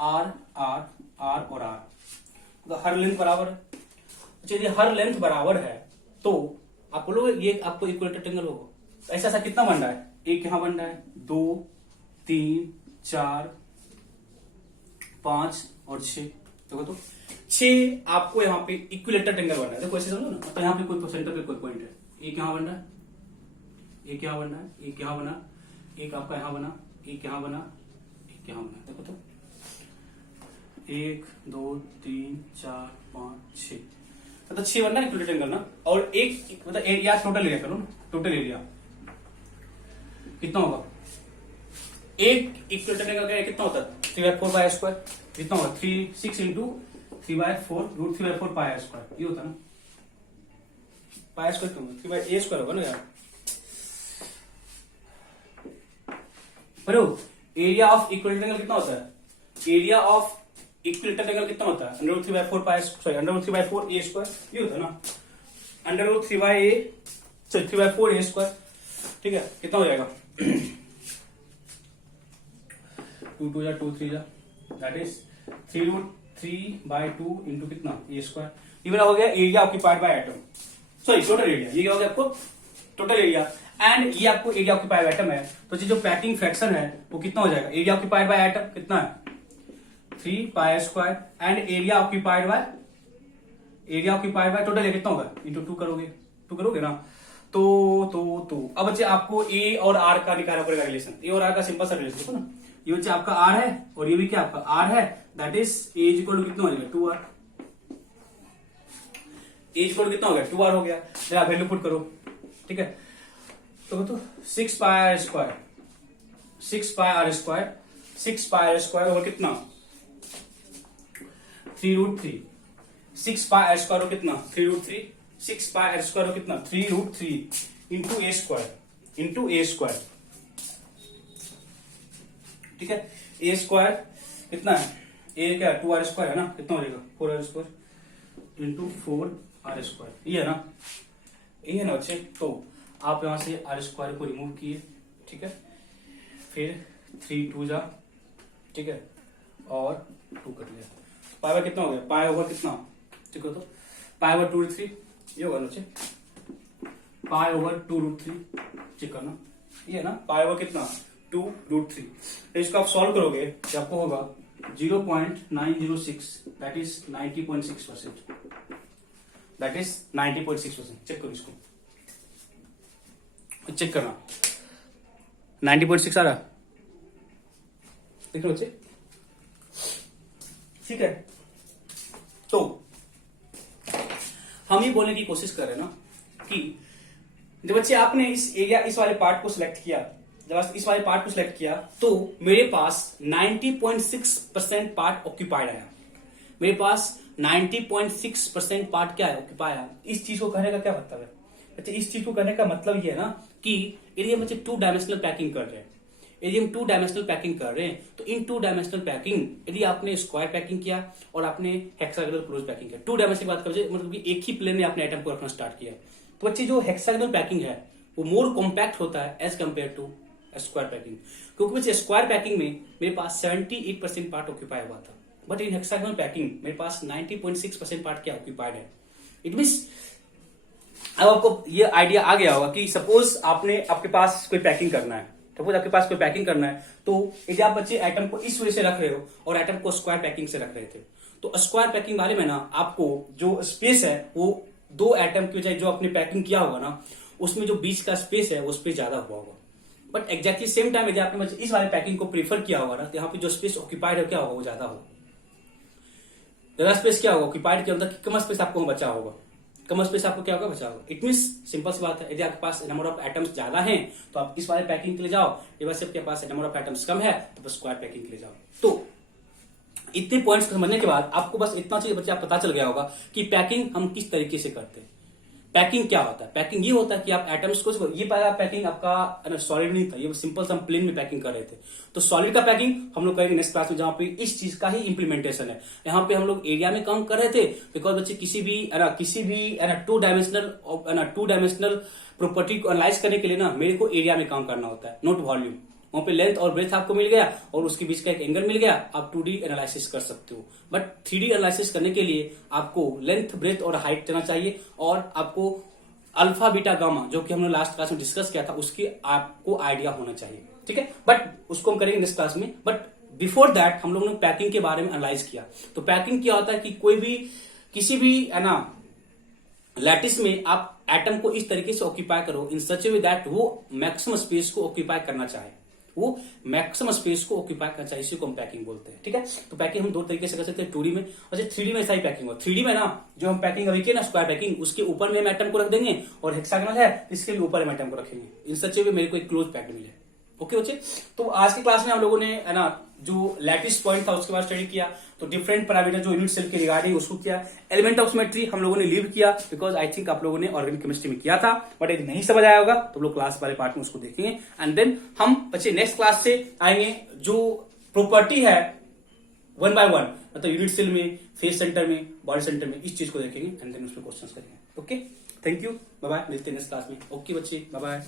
r r r और आर, तो हर लेंथ बराबर है। अच्छा यदि हर लेंथ बराबर है तो आप बोलोगे ये आपको इक्विलेटर ट्रायंगल होगा। तो ऐसा ऐसा कितना बन रहा है, एक यहां बन रहा है, 2 3 4 5 और 6, देखो तो 6 आपको यहाँ पे इक्विलेटर ट्रायंगल बन रहा है। देखो ऐसे समझो ना, तो यहाँ पे कोई सेंटर पे कोई पॉइंट है, एक यहाँ बन रहा है, एक यहाँ बन रहा है, एक यहाँ बना, एक आपका यहाँ बना, एक यहाँ बना, एक यहाँ बना, देखो तो 1 2 3 4 5 6, मतलब 6 बनना है इक्विलेटर ट्रायंगल ना। और एक मतलब एरिया टोटल एरिया करो ना, टोटल एरिया कितना होगा, एक इक्विलेटर ट्रायंगल का कितना होता है, 3/4 पाई स्क्वायर, कितना होगा 6 इंटू 3/4 रूट 3/4 पाई स्क्वायर, ये होता है ना, पाई स्क्वायर क्यों, 3/a स्क्वायर होगा ना यार। पर एरिया ऑफ इक्विलेटर ट्रायंगल कितना होता है, एरिया ऑफ इक्विलेटर ट्रायंगल कितना होता है, √3/4 पाई, सॉरी √3/4 a स्क्वायर, ये होता है ना, √3/4 a स्क्वायर, ठीक है। कितना हो जाएगा 2 2 2 3 दैट इज 3√3/2 इंटू कितना a स्क्वायर, ये मेरा हो गया area occupied by atom, sorry total area, ये क्या हो गया आपको टोटल एरिया। एंड ये आपको एरिया ऑक्यूपाइड बाय एटम है, तो जो पैकिंग फ्रैक्शन है वो कितना हो जाएगा, एरिया ऑक्यूपाइड बाय एटम कितना है 3 pi square, and area occupied by total area कितना होगा, इंटू 2 करोगे ना। तो अब बच्चे आपको ए और आर का निकालना पड़ेगा रिलेशन, ए और आर का सिंपल सा रिलेशन देखो ना, ये बच्चे आपका आर है और ये भी क्या आपका आर है, that is a is equal to कितना हो जाएगा 2r, A is equal to कितना हो गया 2r हो गया, जरा वैल्यू पुट करो, ठीक है। तो 6 pi r square, 6 pi r square, 6 pi r square और कितना 3√3, 6 पाई आर स्क्वायर और कितना 3√3, 6 पाई आर स्क्वायर और कितना 3√3 इंटू ए स्क्वायर, ठीक है। ए स्क्वायर कितना है, ए क्या 2r स्क्वायर है ना, कितना हो जाएगा 4r square into 4r square, ये है ना, ये है ना बच्चे। तो आप यहां से आर स्क्वायर को रिमूव किए, ठीक है, फिर 3 2 जा, ठीक है, और 2 कर लिया, पाई बाय कितना हो गया, पाई ओवर कितना, ठीक है, तो पाई ओवर 2√3 ये होगा बच्चे, पाई ओवर 2√3 चेक करना, ये है ना, पाई ओवर कितना 2√3। तो इसको आप सॉल्व करोगे तो आपको होगा 0.906, that is 90.6%, that is 90.6%। Check करो इसको, चेक करना 90.6 आ रहा, देख लो बच्चे, ठीक है। तो हम ये बोलने की कोशिश कर रहे हैं ना कि जब बच्चे आपने इस एरिया इस वाले पार्ट को सिलेक्ट किया, जब इस वाले पार्ट को सिलेक्ट किया तो मेरे पास 90.6% पार्ट ऑक्यूपाइड आया, मेरे पास 90.6% पार्ट क्या है ऑक्यूपाई आया। इस चीज को कहने का क्या मतलब है बच्चे, इस चीज को कहने का मतलब ये है ना कि यदि हम बच्चे 2 डायमेंशनल पैकिंग कर रहे हैं, यदि हम 2 डायमेंशनल पैकिंग कर रहे हैं तो इन 2 डायमेंशनल पैकिंग यदि आपने स्क्वायर पैकिंग किया और आपने हेक्सागोनल क्लोज पैकिंग किया, 2 डायमेंशन की बात करें मतलब कि एक ही प्लेन में आपने आइटम को रखना स्टार्ट किया, तो बच्चे जो हेक्सागोनल पैकिंग है वो मोर कॉम्पैक्ट होता है as compared to square packing, क्योंकि बच्चे स्क्वायर पैकिंग में मेरे पास 78% पार्ट ऑक्यूपाई हुआ था, बट इन हेक्सागोनल पैकिंग मेरे पास 90.6% पार्ट क्या ऑक्यूपाइड है। इट मींस अब आपको ये आइडिया आ गया होगा कि सपोज आपके पास कोई पैकिंग करना है, सपोज आपके पास कोई पैकिंग करना है, तो यदि आप बच्चे आइटम को इस वजह से रख रहे हो और आइटम को स्क्वायर पैकिंग से रख रहे थे, तो स्क्वायर पैकिंग वाले में ना आपको जो स्पेस है वो 2 आइटम की बजाय जो आपने पैकिंग किया होगा ना उसमें जो बीच का स्पेस है वो स्पेस ज्यादा हुआ होगा। बट एक्जैक्टली सेम टाइम यदि आपने इस वाले पैकिंग को प्रीफर किया होगा ना, तो यहाँ पे जो स्पेस ऑक्यूपाइड है क्या होगा, वो ज्यादा होगा। ज्यादा स्पेस क्या होगा, ऑक्यूपाइड के अंदर कम स्पेस आपको बचा होगा, कम स्पेस आपको क्या होगा, बचा होगा। इट मींस सिंपल सी बात है, यदि आपके पास नंबर ऑफ एटम्स ज्यादा हैं तो आप इस वाले पैकिंग के लिए जाओ, यदि आपके पास नंबर ऑफ एटम्स कम है तो बस स्क्वायर पैकिंग के लिए जाओ। तो इतने पॉइंट्स समझने के बाद आपको बस इतना चीज बच्चे पता चल गया होगा कि पैकिंग हम किस तरीके से करते हैं। पैकिंग क्या होता है, पैकिंग ये होता है कि आप एटम्स को, ये पहला पैकिंग आपका सॉलिड नहीं था, ये सिंपल सा हम प्लेन में पैकिंग कर रहे थे। तो सॉलिड का पैकिंग हम लोग करेंगे नेक्स्ट क्लास में, जहां पे इस चीज का ही इंप्लीमेंटेशन है। यहाँ पे हम लोग एरिया में काम कर रहे थे, बिकॉज बच्चे किसी भी टू डायमेंशनल प्रॉपर्टी को एनालाइज करने के लिए ना मेरे को एरिया में काम करना होता है, नॉट वॉल्यूम। वहां पे लेंथ और ब्रेथ आपको मिल गया और उसके बीच का एक एंगल मिल गया, आप 2D एनालिसिस कर सकते हो। बट 3D एनालिसिस करने के लिए आपको लेंथ, ब्रेथ और हाइट देना चाहिए, और आपको अल्फा, बीटा, गामा, जो कि हमने लास्ट क्लास में डिस्कस किया था, उसकी आपको आइडिया होना चाहिए, ठीक है। बट उसको हम करेंगे नेक्स्ट क्लास में। बट बिफोर दैट हम लोगों ने पैकिंग के बारे में एनालाइज किया। तो पैकिंग क्या होता है कि कोई भी किसी भी है ना लैटिस में आप एटम को इस तरीके से ऑक्यूपाई करो इन सच ए वे दैट वो मैक्सिमम स्पेस को ऑक्यूपाई करना चाहे, वो मैक्सिमम स्पेस को ऑक्यूपाई करना चाहिए, इसी को हम पैकिंग बोलते हैं, ठीक है। तो पैकिंग हम दो तरीके से कर सकते हैं, 2D में, और 3D में ऐसा ही पैकिंग हो। 3D में ना जो हम पैकिंग अभी किए ना स्क्वायर पैकिंग, उसके ऊपर में हम एटम को रख देंगे, और हेक्सागोनल है इसके भी ऊपर हम एटम को रखेंगे, इन सच ए वे मेरे को एक क्लोज पैक्ड मिले। ओके बच्चे, तो आज की क्लास में हम लोगों ने है ना जो लैटिस पॉइंट था उसके बाद स्टडी किया, तो डिफरेंट पैरामीटर जो यूनिट सेल के रिगार्डिंग उसको किया। एलिमेंट ऑफ सिमेट्री हम लोगों ने लीव किया, बिकॉज आई थिंक आप लोगों ने ऑर्गेनिक केमिस्ट्री में किया था, बट यदि नहीं समझ आया होगा तो लोग क्लास वाले पार्ट में उसको देखेंगे। एंड देन हम बच्चे नेक्स्ट क्लास से आएंगे जो प्रॉपर्टी है 1 by 1, मतलब यूनिट सेल में, फेस सेंटर में, बॉडी सेंटर में, इस चीज को देखेंगे एंड देन उसमें क्वेश्चंस करेंगे। Okay, thank you, bye bye, मिलते हैं नेक्स्ट क्लास में। ओके बच्चे, बाय बाय।